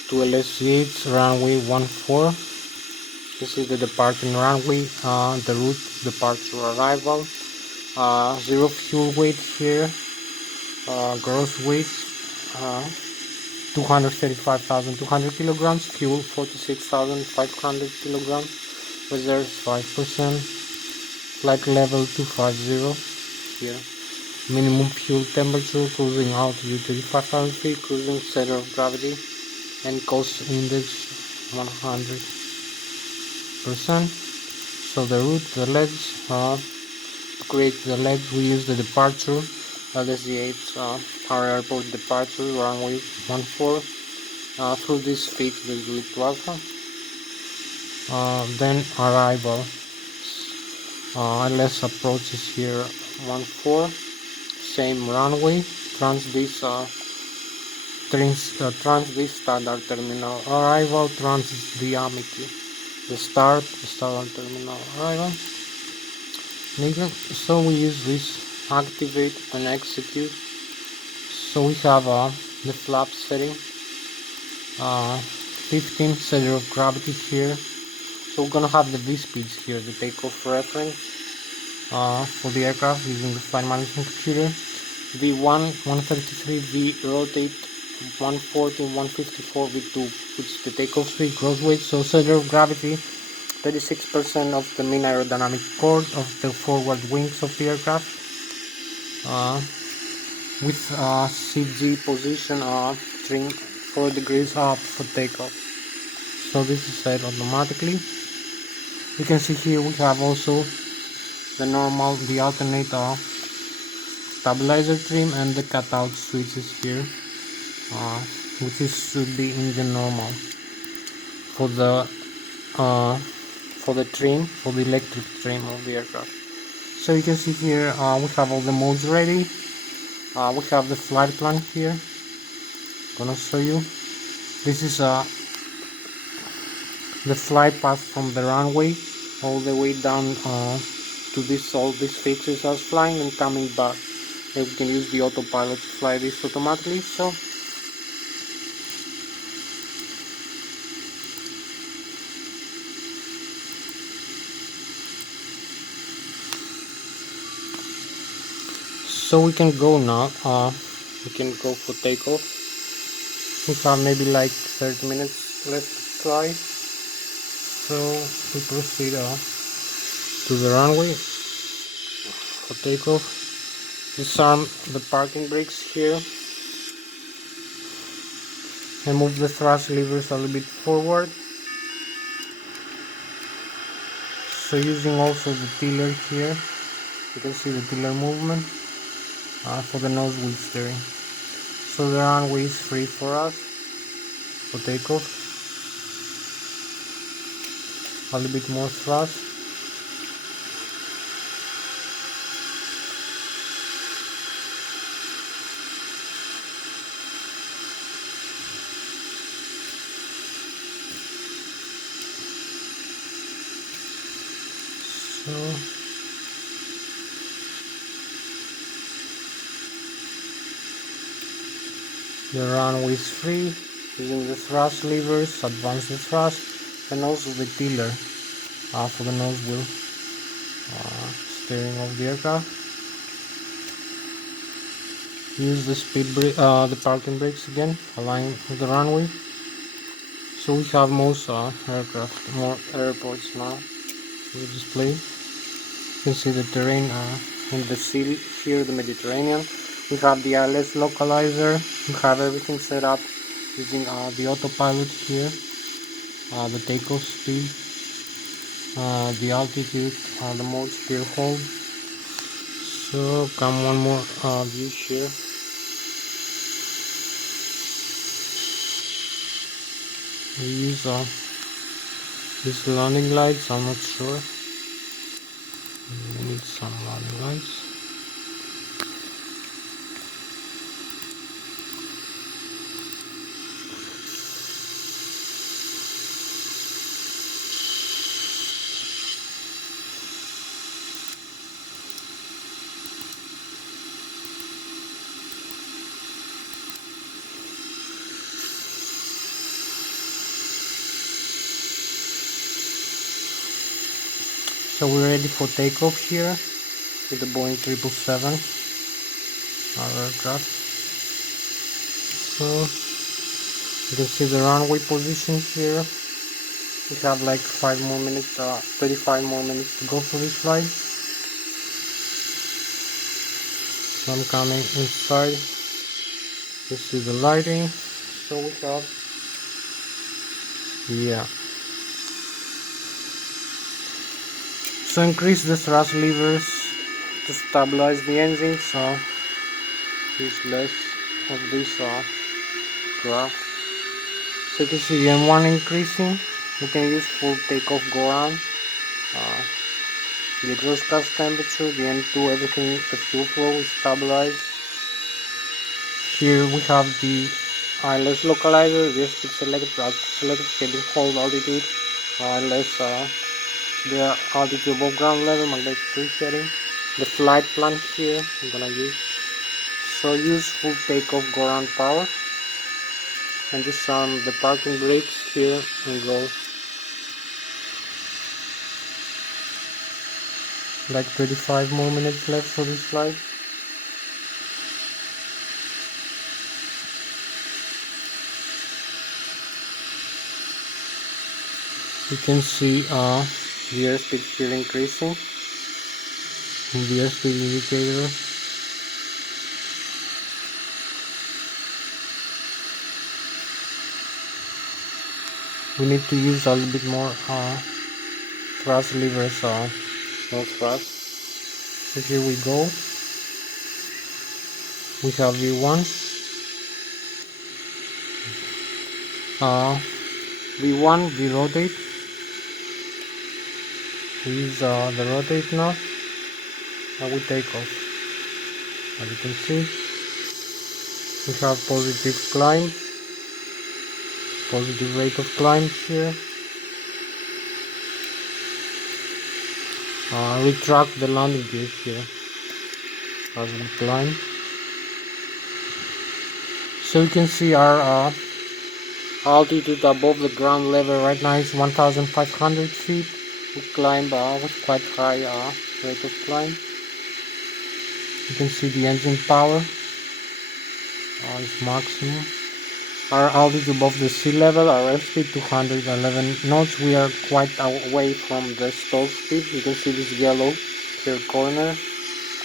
to Lszh runway 14. This is the departing runway, the route, departure, arrival. Zero fuel weight here, gross weight 235,200 kilograms, fuel 46,500 kilograms, reserves 5%, flight level 250 here, minimum fuel temperature, cruising altitude 35,000 feet, cruising center of gravity, and coast index 100%. So the route, the legs, to create the legs we use the departure, Lszh, our airport departure, runway 14, through this feet the delete alpha, then arrival, LS approaches here 14, same runway, trans this standard terminal arrival, transit the Amity, the standard terminal arrival. So we use this, activate and execute. So we have the flap setting, 15 center of gravity here. So we're gonna have the V speeds here, the takeoff reference for the aircraft using the flight management computer. V1 133, V rotate 140, 154, V2, which is the takeoff speed, gross weight. So center of gravity 36% of the mean aerodynamic chord of the forward wings of the aircraft, with CG position trim 4 degrees up for takeoff. So this is set automatically. You can see here we have also the normal, the alternate stabilizer trim and the cutout switches here, which should be in the normal for the trim, for the electric trim of the aircraft. So you can see here we have all the modes ready. We have the flight plan here. Gonna show you. This is the flight path from the runway all the way down to this. All these fixes are flying and coming back. And we can use the autopilot to fly this automatically. So we can go now. We can go for takeoff. We have maybe like 30 minutes left to fly. So we proceed to the runway for takeoff. Disarm the parking brakes here and move the thrust levers a little bit forward. So using also the tiller here, you can see the tiller movement for the nose wheel steering. So the runway is free for us for takeoff. A little bit more thrust. So the runway is free. Using the thrust levers, advance the thrust, and also the tiller for the nose wheel steering of the aircraft. Use the the parking brakes again, align with the runway. So we have most more airports now. We display. You can see the terrain in the sea here, the Mediterranean. We have the Lszh localizer. We have everything set up using the autopilot here, the takeoff speed, the altitude, the modes here hold. So come one more view here. We use these landing lights. I'm not sure. We need some landing lights. So we're ready for takeoff here with the Boeing 777, our aircraft. So you can see the runway positions here. We have like 5 more minutes, 35 more minutes to go for this flight. So I'm coming inside. You see the lighting. So we have, yeah. So increase the thrust levers to stabilize the engine. So use less of this graph. So you can see the M1 increasing. We can use full takeoff go around. The exhaust gas temperature, the M2, everything, the fuel flow is stabilized. Here we have the Lszh localizer, the speed selected heading hold altitude, the altitude above ground level, magnetic field setting, the flight plan here I'm gonna use. So use full takeoff go around power, and disarm the parking brakes here and go. Like 35 more minutes left for this flight. You can see the airspeed here increasing. The airspeed indicator. We need to use a little bit more thrust levers, no thrust. So here we go. We have V1. V1, we rotate. We use the rotate now. And we take off. As you can see, we have positive climb, positive rate of climb here. Retract the landing gear here as we climb. So you can see our altitude above the ground level right now is 1,500 feet. We climb with quite high rate of climb. You can see the engine power is maximum. Our altitude above the sea level, our airspeed 211 knots. We are quite away from the stall speed. You can see this yellow here corner.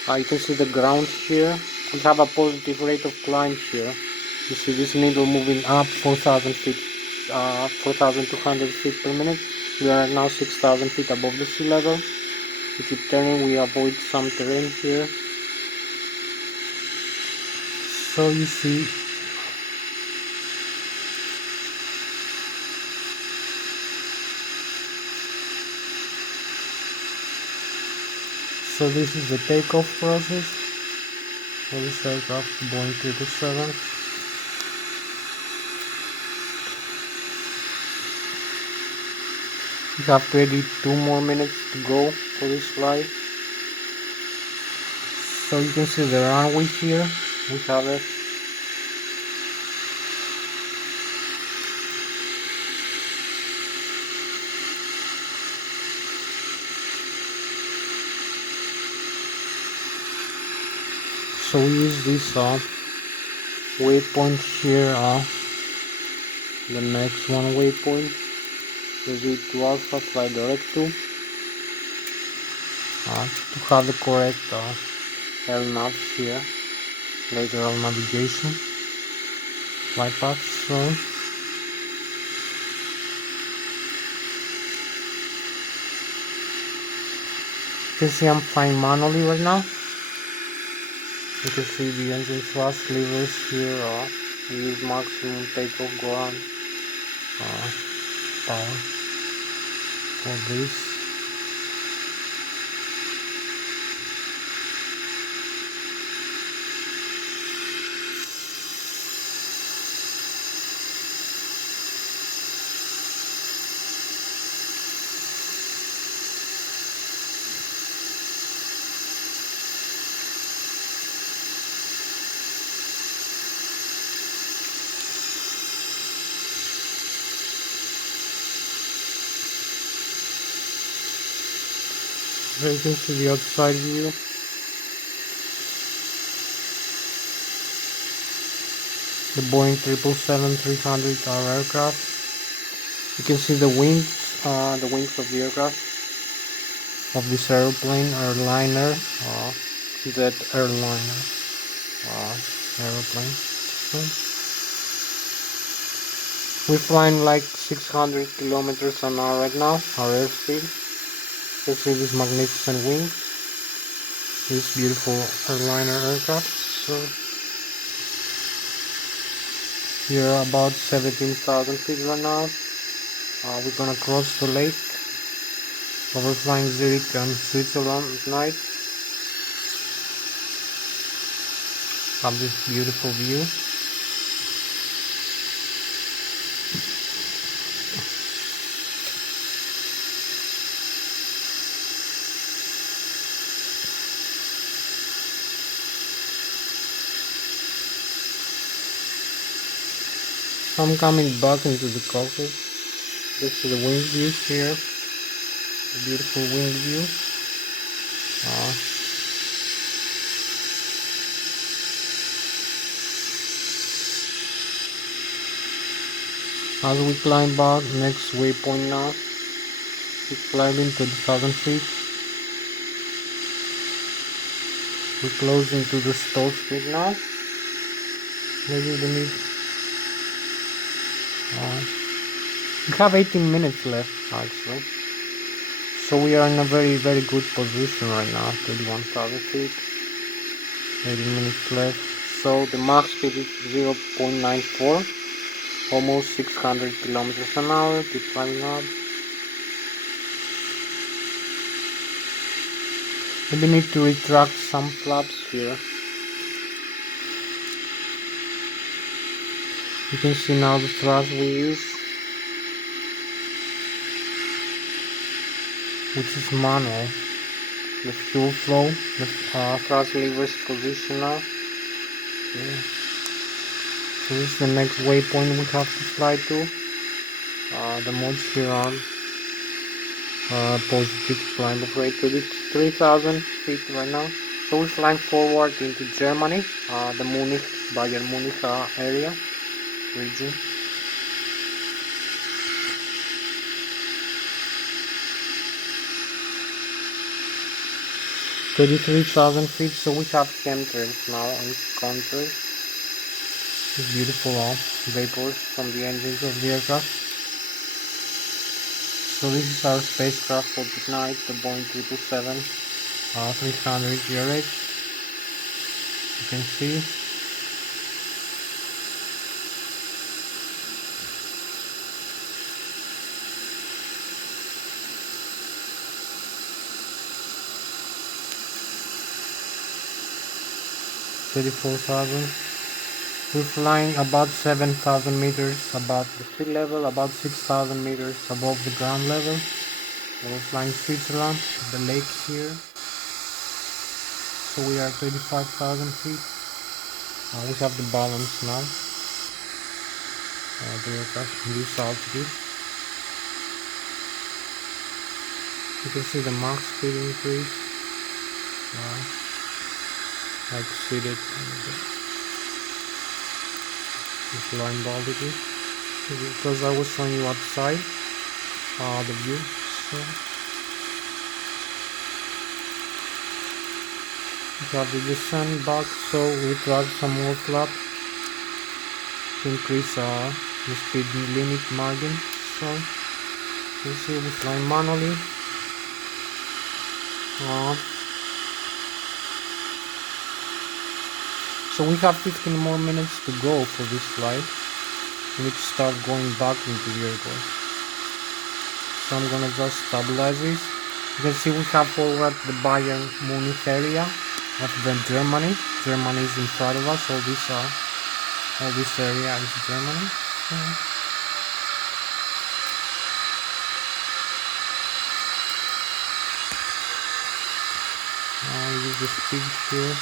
You can see the ground here. We have a positive rate of climb here. You see this needle moving up 4,000 feet, 4,200 feet per minute. We are now 6,000 feet above the sea level. We keep turning, we avoid some terrain here. So you see, so this is the takeoff process for this aircraft, Boeing 777. We have 22 more minutes to go for this flight. So you can see the runway here. We have it. So we use this waypoint here, the next one waypoint, the Z2 Alpha fly direct to have the correct LNAV here, lateral navigation flight path. So you can see I'm flying manually right now. You can see the engine thrust levers here. We use maximum takeoff go on power for this. Here you can see the outside view. The Boeing 777-300 aircraft. You can see the wings of the aircraft of this airliner, jet airliner, aeroplane. We're flying like 600 kilometers an hour right now, our airspeed. You can see these magnificent wings, this beautiful airliner aircraft. So we're about 17,000 feet right now. We're gonna cross the lake. We're flying Zurich and Switzerland at night. Have this beautiful view. I'm coming back into the cockpit. This is the wing view here. The beautiful wing view. As we climb back, next waypoint now. We're climbing 20,000 feet. We're closing to the stall speed now. Maybe we need. We have 18 minutes left actually. So we are in a very good position right now. 31,000 feet. 18 minutes left. So the max speed is 0.94. Almost 600 kilometers an hour. Keep climbing up. Maybe need to retract some flaps here. You can see now the thrust we use, which is manual. The fuel flow, the thrust levers position now. Yeah. So this is the next waypoint we have to fly to. The modes here on positive climb rate to 3,000 feet right now. So we're flying forward into Germany, the Munich, Bayern Munich area, region. 33,000 feet, so we have chemtrails now on contrary. It's beautiful vapors from the engines of the aircraft. So this is our spacecraft for tonight, the Boeing 777-300 GRX. You can see. $34,000. We're flying about 7,000 meters above the sea level, about 6,000 meters above the ground level. We're flying Switzerland, the lake here. So we are 35,000 feet. We have the balance now. The aircraft reduced altitude. You can see the max speed increase. I exceeded the flying altitude because I was showing you outside the view. So we have the descent back, so we drag some more flap to increase the speed limit margin. So you see we fly manually. So we have 15 more minutes to go for this flight. We need to start going back into the airport. So I'm gonna just stabilize this. You can see we have forward the Bayern Munich area of the Germany. Germany is in front of us. All this area is Germany. Use the speed here.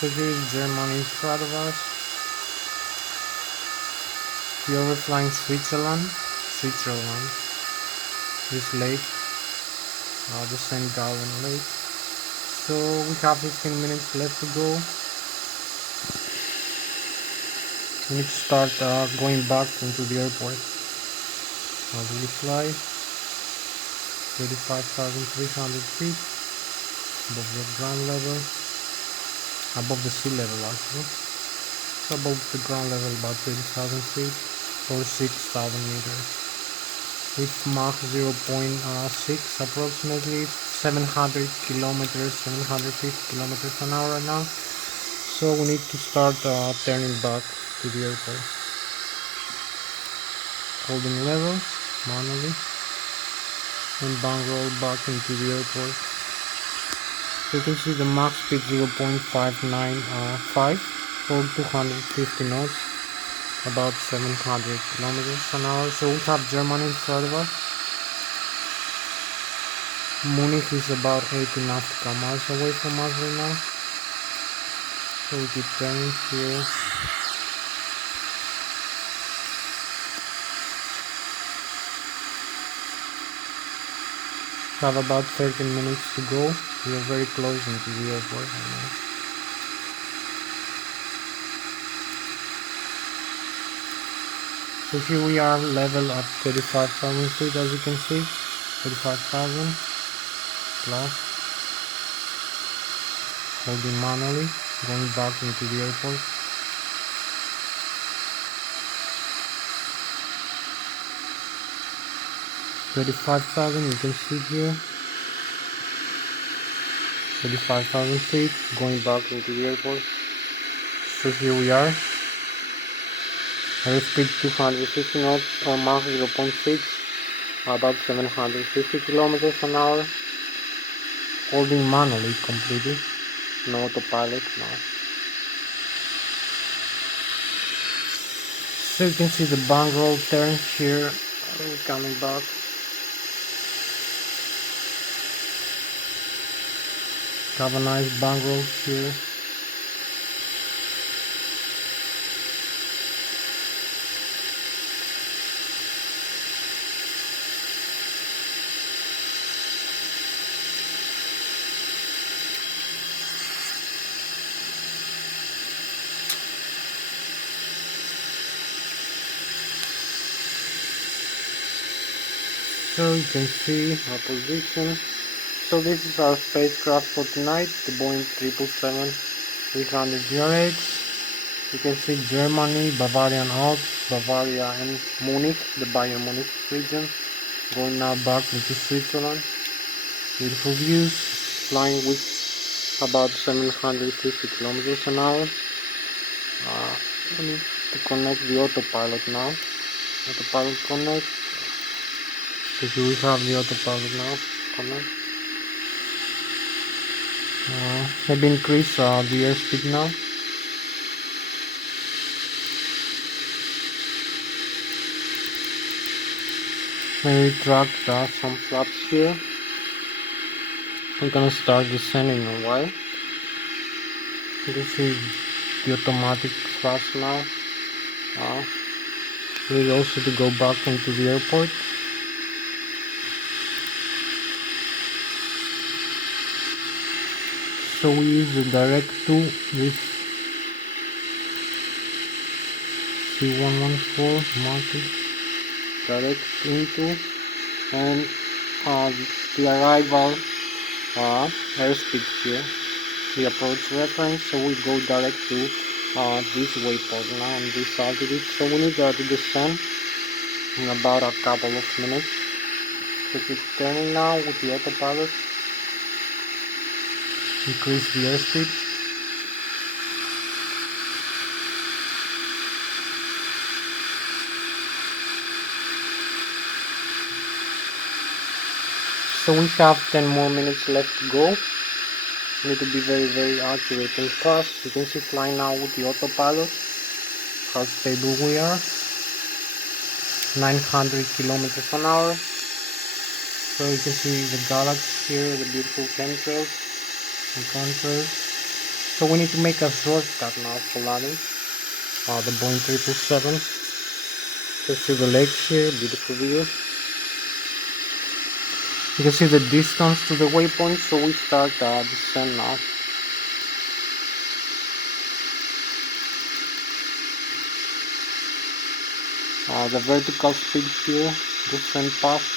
So here is Germany in front of us. We are flying Switzerland. This lake, the St. Gallen Lake. So we have 15 minutes left to go. We need to start going back into the airport. As we fly 35,300 feet above the ground level, above the sea level actually. So above the ground level about 30,000 feet or 6,000 meters. With Mach 0.6 approximately 700 kilometers, 750 kilometers an hour right now. So we need to start turning back to the airport. Holding level manually and bank roll back into the airport. So you can see the max speed 0.595 or 250 knots, about 700 kilometers an hour. So we have Germany in front of us. Munich is about 80 nautical miles away from us right now. So we keep turning here. Have about 13 minutes to go. We are very close into the airport right now. So here we are level at 35,000 feet, as you can see. 35,000 plus. Holding manually, going back into the airport. $35,000, you can see here. 35,000 feet, going back into the airport. So here we are. Airspeed 250 knots or Mach 0.6, about 750 kilometers an hour. Holding manually completely, no autopilot now. So you can see the bank roll turn here. We're coming back. Have a nice bank roll here. So you can see our position. So this is our spacecraft for tonight, the Boeing 777-300 GRX. You can see Germany, Bavarian Alps, Bavaria and Munich, the Bayern Munich region. Going now back into Switzerland. Beautiful views, flying with about 750 kilometers an hour. We need to connect the autopilot now. Autopilot connect. So we have the autopilot now. Connect. Maybe increase the airspeed now. Maybe track some flaps here. I'm gonna start descending a while. You can see the automatic flaps now. We need also to go back into the airport. So we use the direct 2 with C114 mounted direct into and the arrival airspeed here, the approach reference. So we go direct to this waypoint now and this altitude. So we need to descend in about a couple of minutes. So keep turning now with the autopilot. Increase the airspeed. So we have 10 more minutes left to go. Need to be very accurate and fast. You can see flying now with the autopilot. How stable we are. 900 kilometers an hour. So you can see the galaxy here, the beautiful chemtrails and contrails. So we need to make a shortcut now for landing the Boeing 777. You can see the lakes here, beautiful view. You can see the distance to the waypoint, so we start descent now. The vertical speed here, descent path.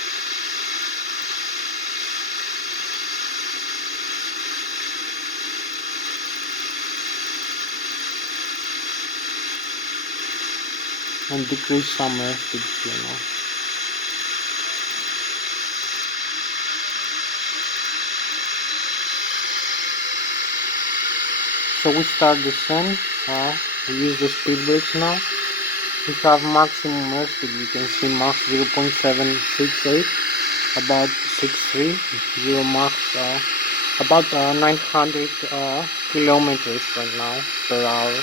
And decrease some airspeed here now. So we start descent. We use the speed brakes now. We have maximum airspeed. You can see max 0.768, about 63, 0 max, about 900 kilometers right now per hour.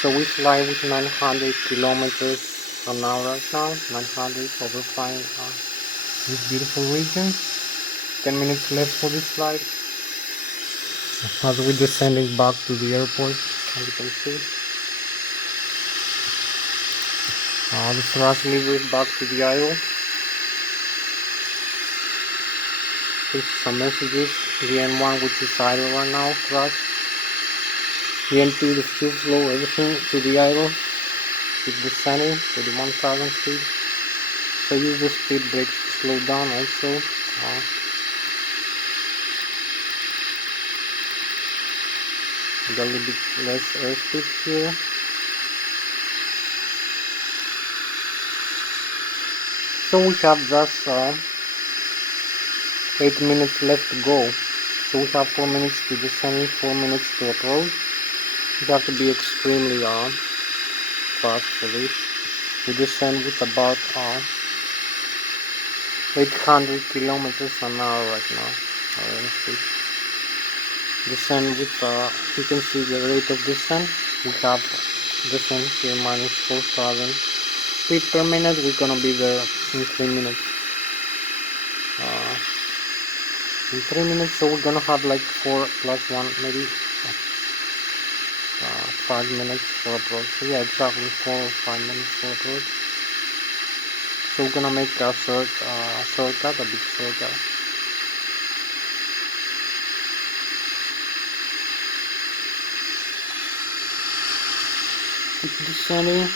So we fly with 900 kilometers an hour right now. 900 overflying this beautiful region. 10 minutes left for this flight. As we're descending back to the airport, as you can see. The thrust lever is back to the aisle. This is some messages. The N1, which is idle right now, thrust. The N2, the fuel flow, everything to the idle. Keep descending to the 1000 feet. So use the speed brakes to slow down also. A little bit less airspeed here. So we have just 8 minutes left to go. So we have 4 minutes to descend, 4 minutes to approach. You have to be extremely fast for this. We descend with about 800 kilometers an hour right now. Descend with, you can see the rate of descent. We have descent here minus 4,000 feet per minute. We're gonna be there in 3 minutes. In 3 minutes, so we're gonna have like 4 plus 1, maybe 5 minutes for approach. So yeah, exactly 4 or 5 minutes for approach. So we're gonna make a shortcut, a big shortcut. Keep descending,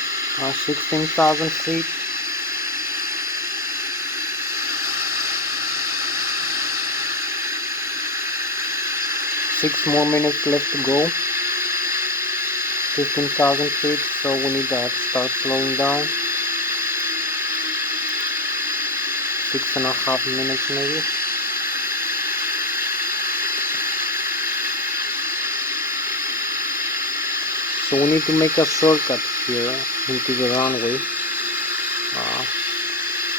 16,000 feet. Six more minutes left to go. 15,000 feet, so we need to start slowing down. 6.5 minutes maybe. So we need to make a shortcut here into the runway.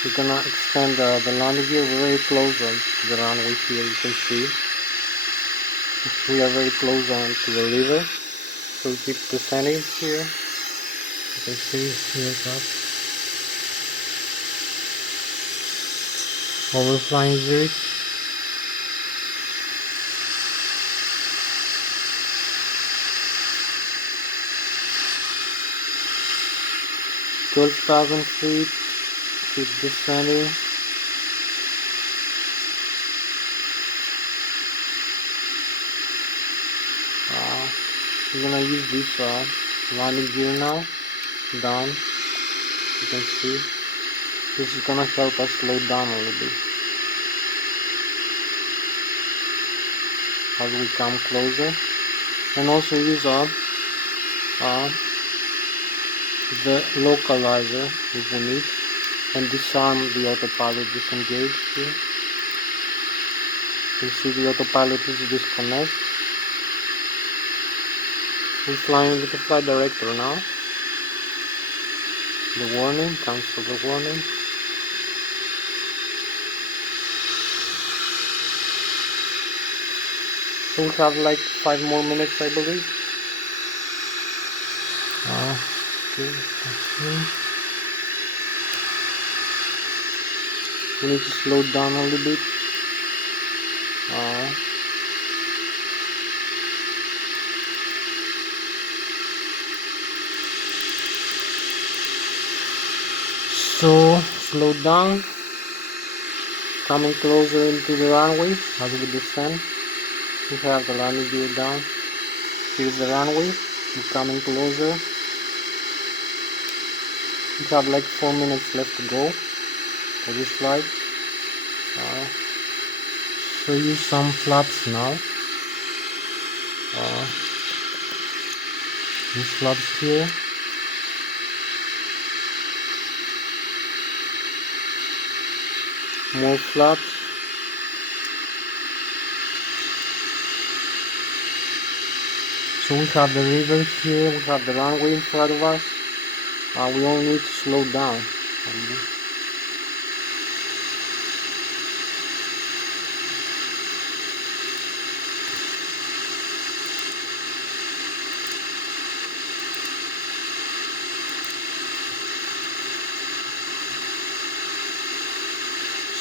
We're gonna extend the landing gear very close to the runway here. You can see we are very close to the river. So we keep descending here. You can see here it's up. Overflying Zurich. $12,000 feet. Keep descending. We're gonna use this landing gear now. Down. You can see. This is gonna help us slow down a little bit. As we come closer. And also use the localizer if we need. And disarm the autopilot, disengage here. You see the autopilot is disconnect. We're flying with the flight director now. The warning, cancel the warning. So we have like 5 more minutes, I believe. Okay. We need to slow down a little bit. So slow down, coming closer into the runway as we descend. We have the landing gear down. Here's the runway. We're coming closer. We have like 4 minutes left to go for this flight. Show you some flaps now. These flaps here. More flaps. So we have the river here, we have the runway in front of us. We only need to slow down.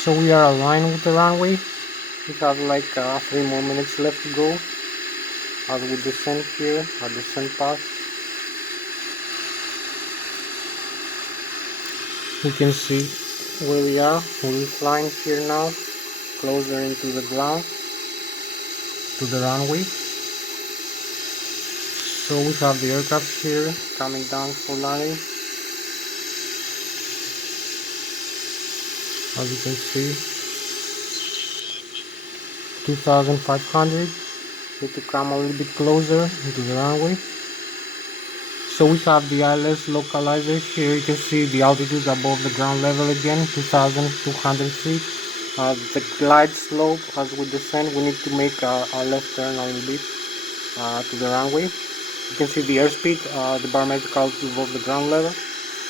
So we are aligned with the runway. We have like 3 more minutes left to go as we descend here at the descent path. You can see where we are. We're flying here now, closer into the ground, to the runway. So we have the aircraft here coming down for landing. As you can see, 2500. Need to come a little bit closer into the runway. So we have the Lszh localizer here. You can see the altitude above the ground level again, 2200 feet. The glide slope as we descend, we need to make a left turn a little bit to the runway. You can see the airspeed, the barometric altitude above the ground level.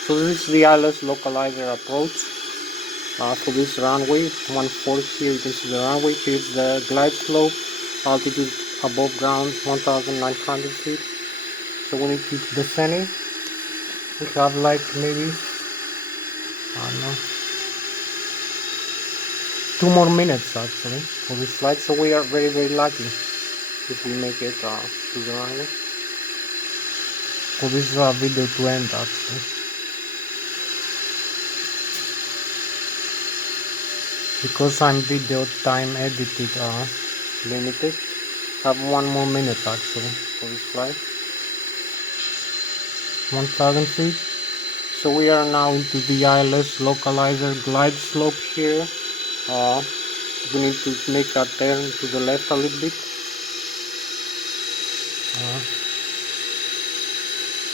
So this is the Lszh localizer approach. For this runway, 140 here, you can see the runway. Here's the glide slope, altitude above ground, 1900 feet. So when it keeps descending, we have like maybe, I don't know, 2 more minutes actually for this flight. So we are very, very lucky if we make it to the runway. For this video to end actually. Because I'm video time edited limited, have 1 more minute actually for this flight. 1000 feet. So we are now into the Lszh localizer glide slope here. We need to make a turn to the left a little bit.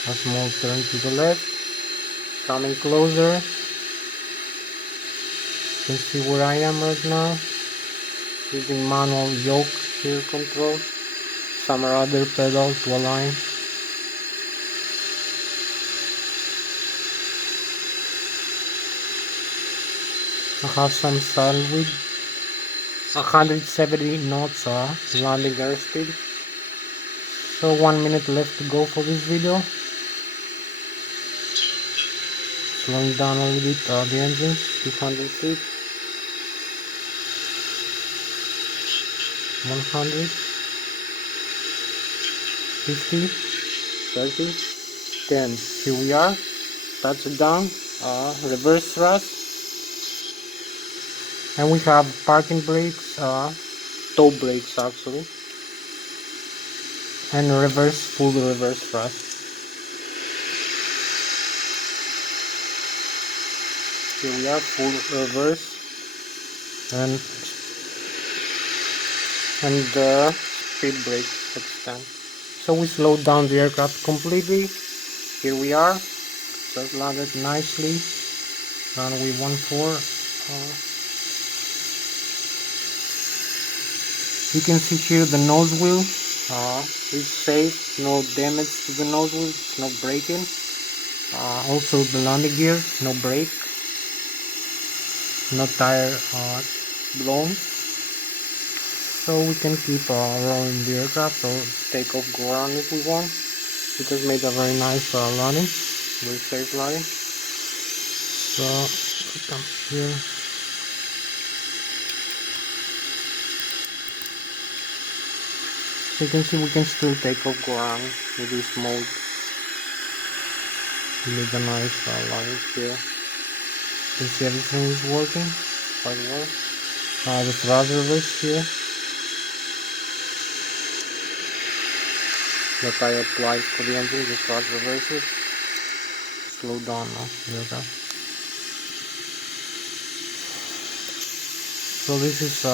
A small turn to the left. Coming closer. You can see where I am right now. Using manual yoke here control. Some other pedal to align. I have some sail with 170 knots landing airspeed. So 1 minute left to go for this video. Slowing down a little bit the engines, 200 feet. 100, 50, 30, 10. Here we are. Touchdown, reverse thrust. And we have parking brakes, toe brakes actually, and full reverse thrust. Here we are, full reverse, and the speed brake extend. So we slowed down the aircraft completely. Here we are, just landed nicely, runway 14. You can see here the nose wheel is safe, no damage to the nose wheel, it's no breaking. Also the landing gear, no brake, no tire blown. So we can keep rolling the aircraft or take off, go around if we want. We just made a very nice landing, very safe landing. So come here. So you can see we can still take off, go around with this mode. We made a nice landing here. You see everything is working quite well. The thrust reverse here that I applied for the engine, the thrust reverses. Slow down now. Okay. So this is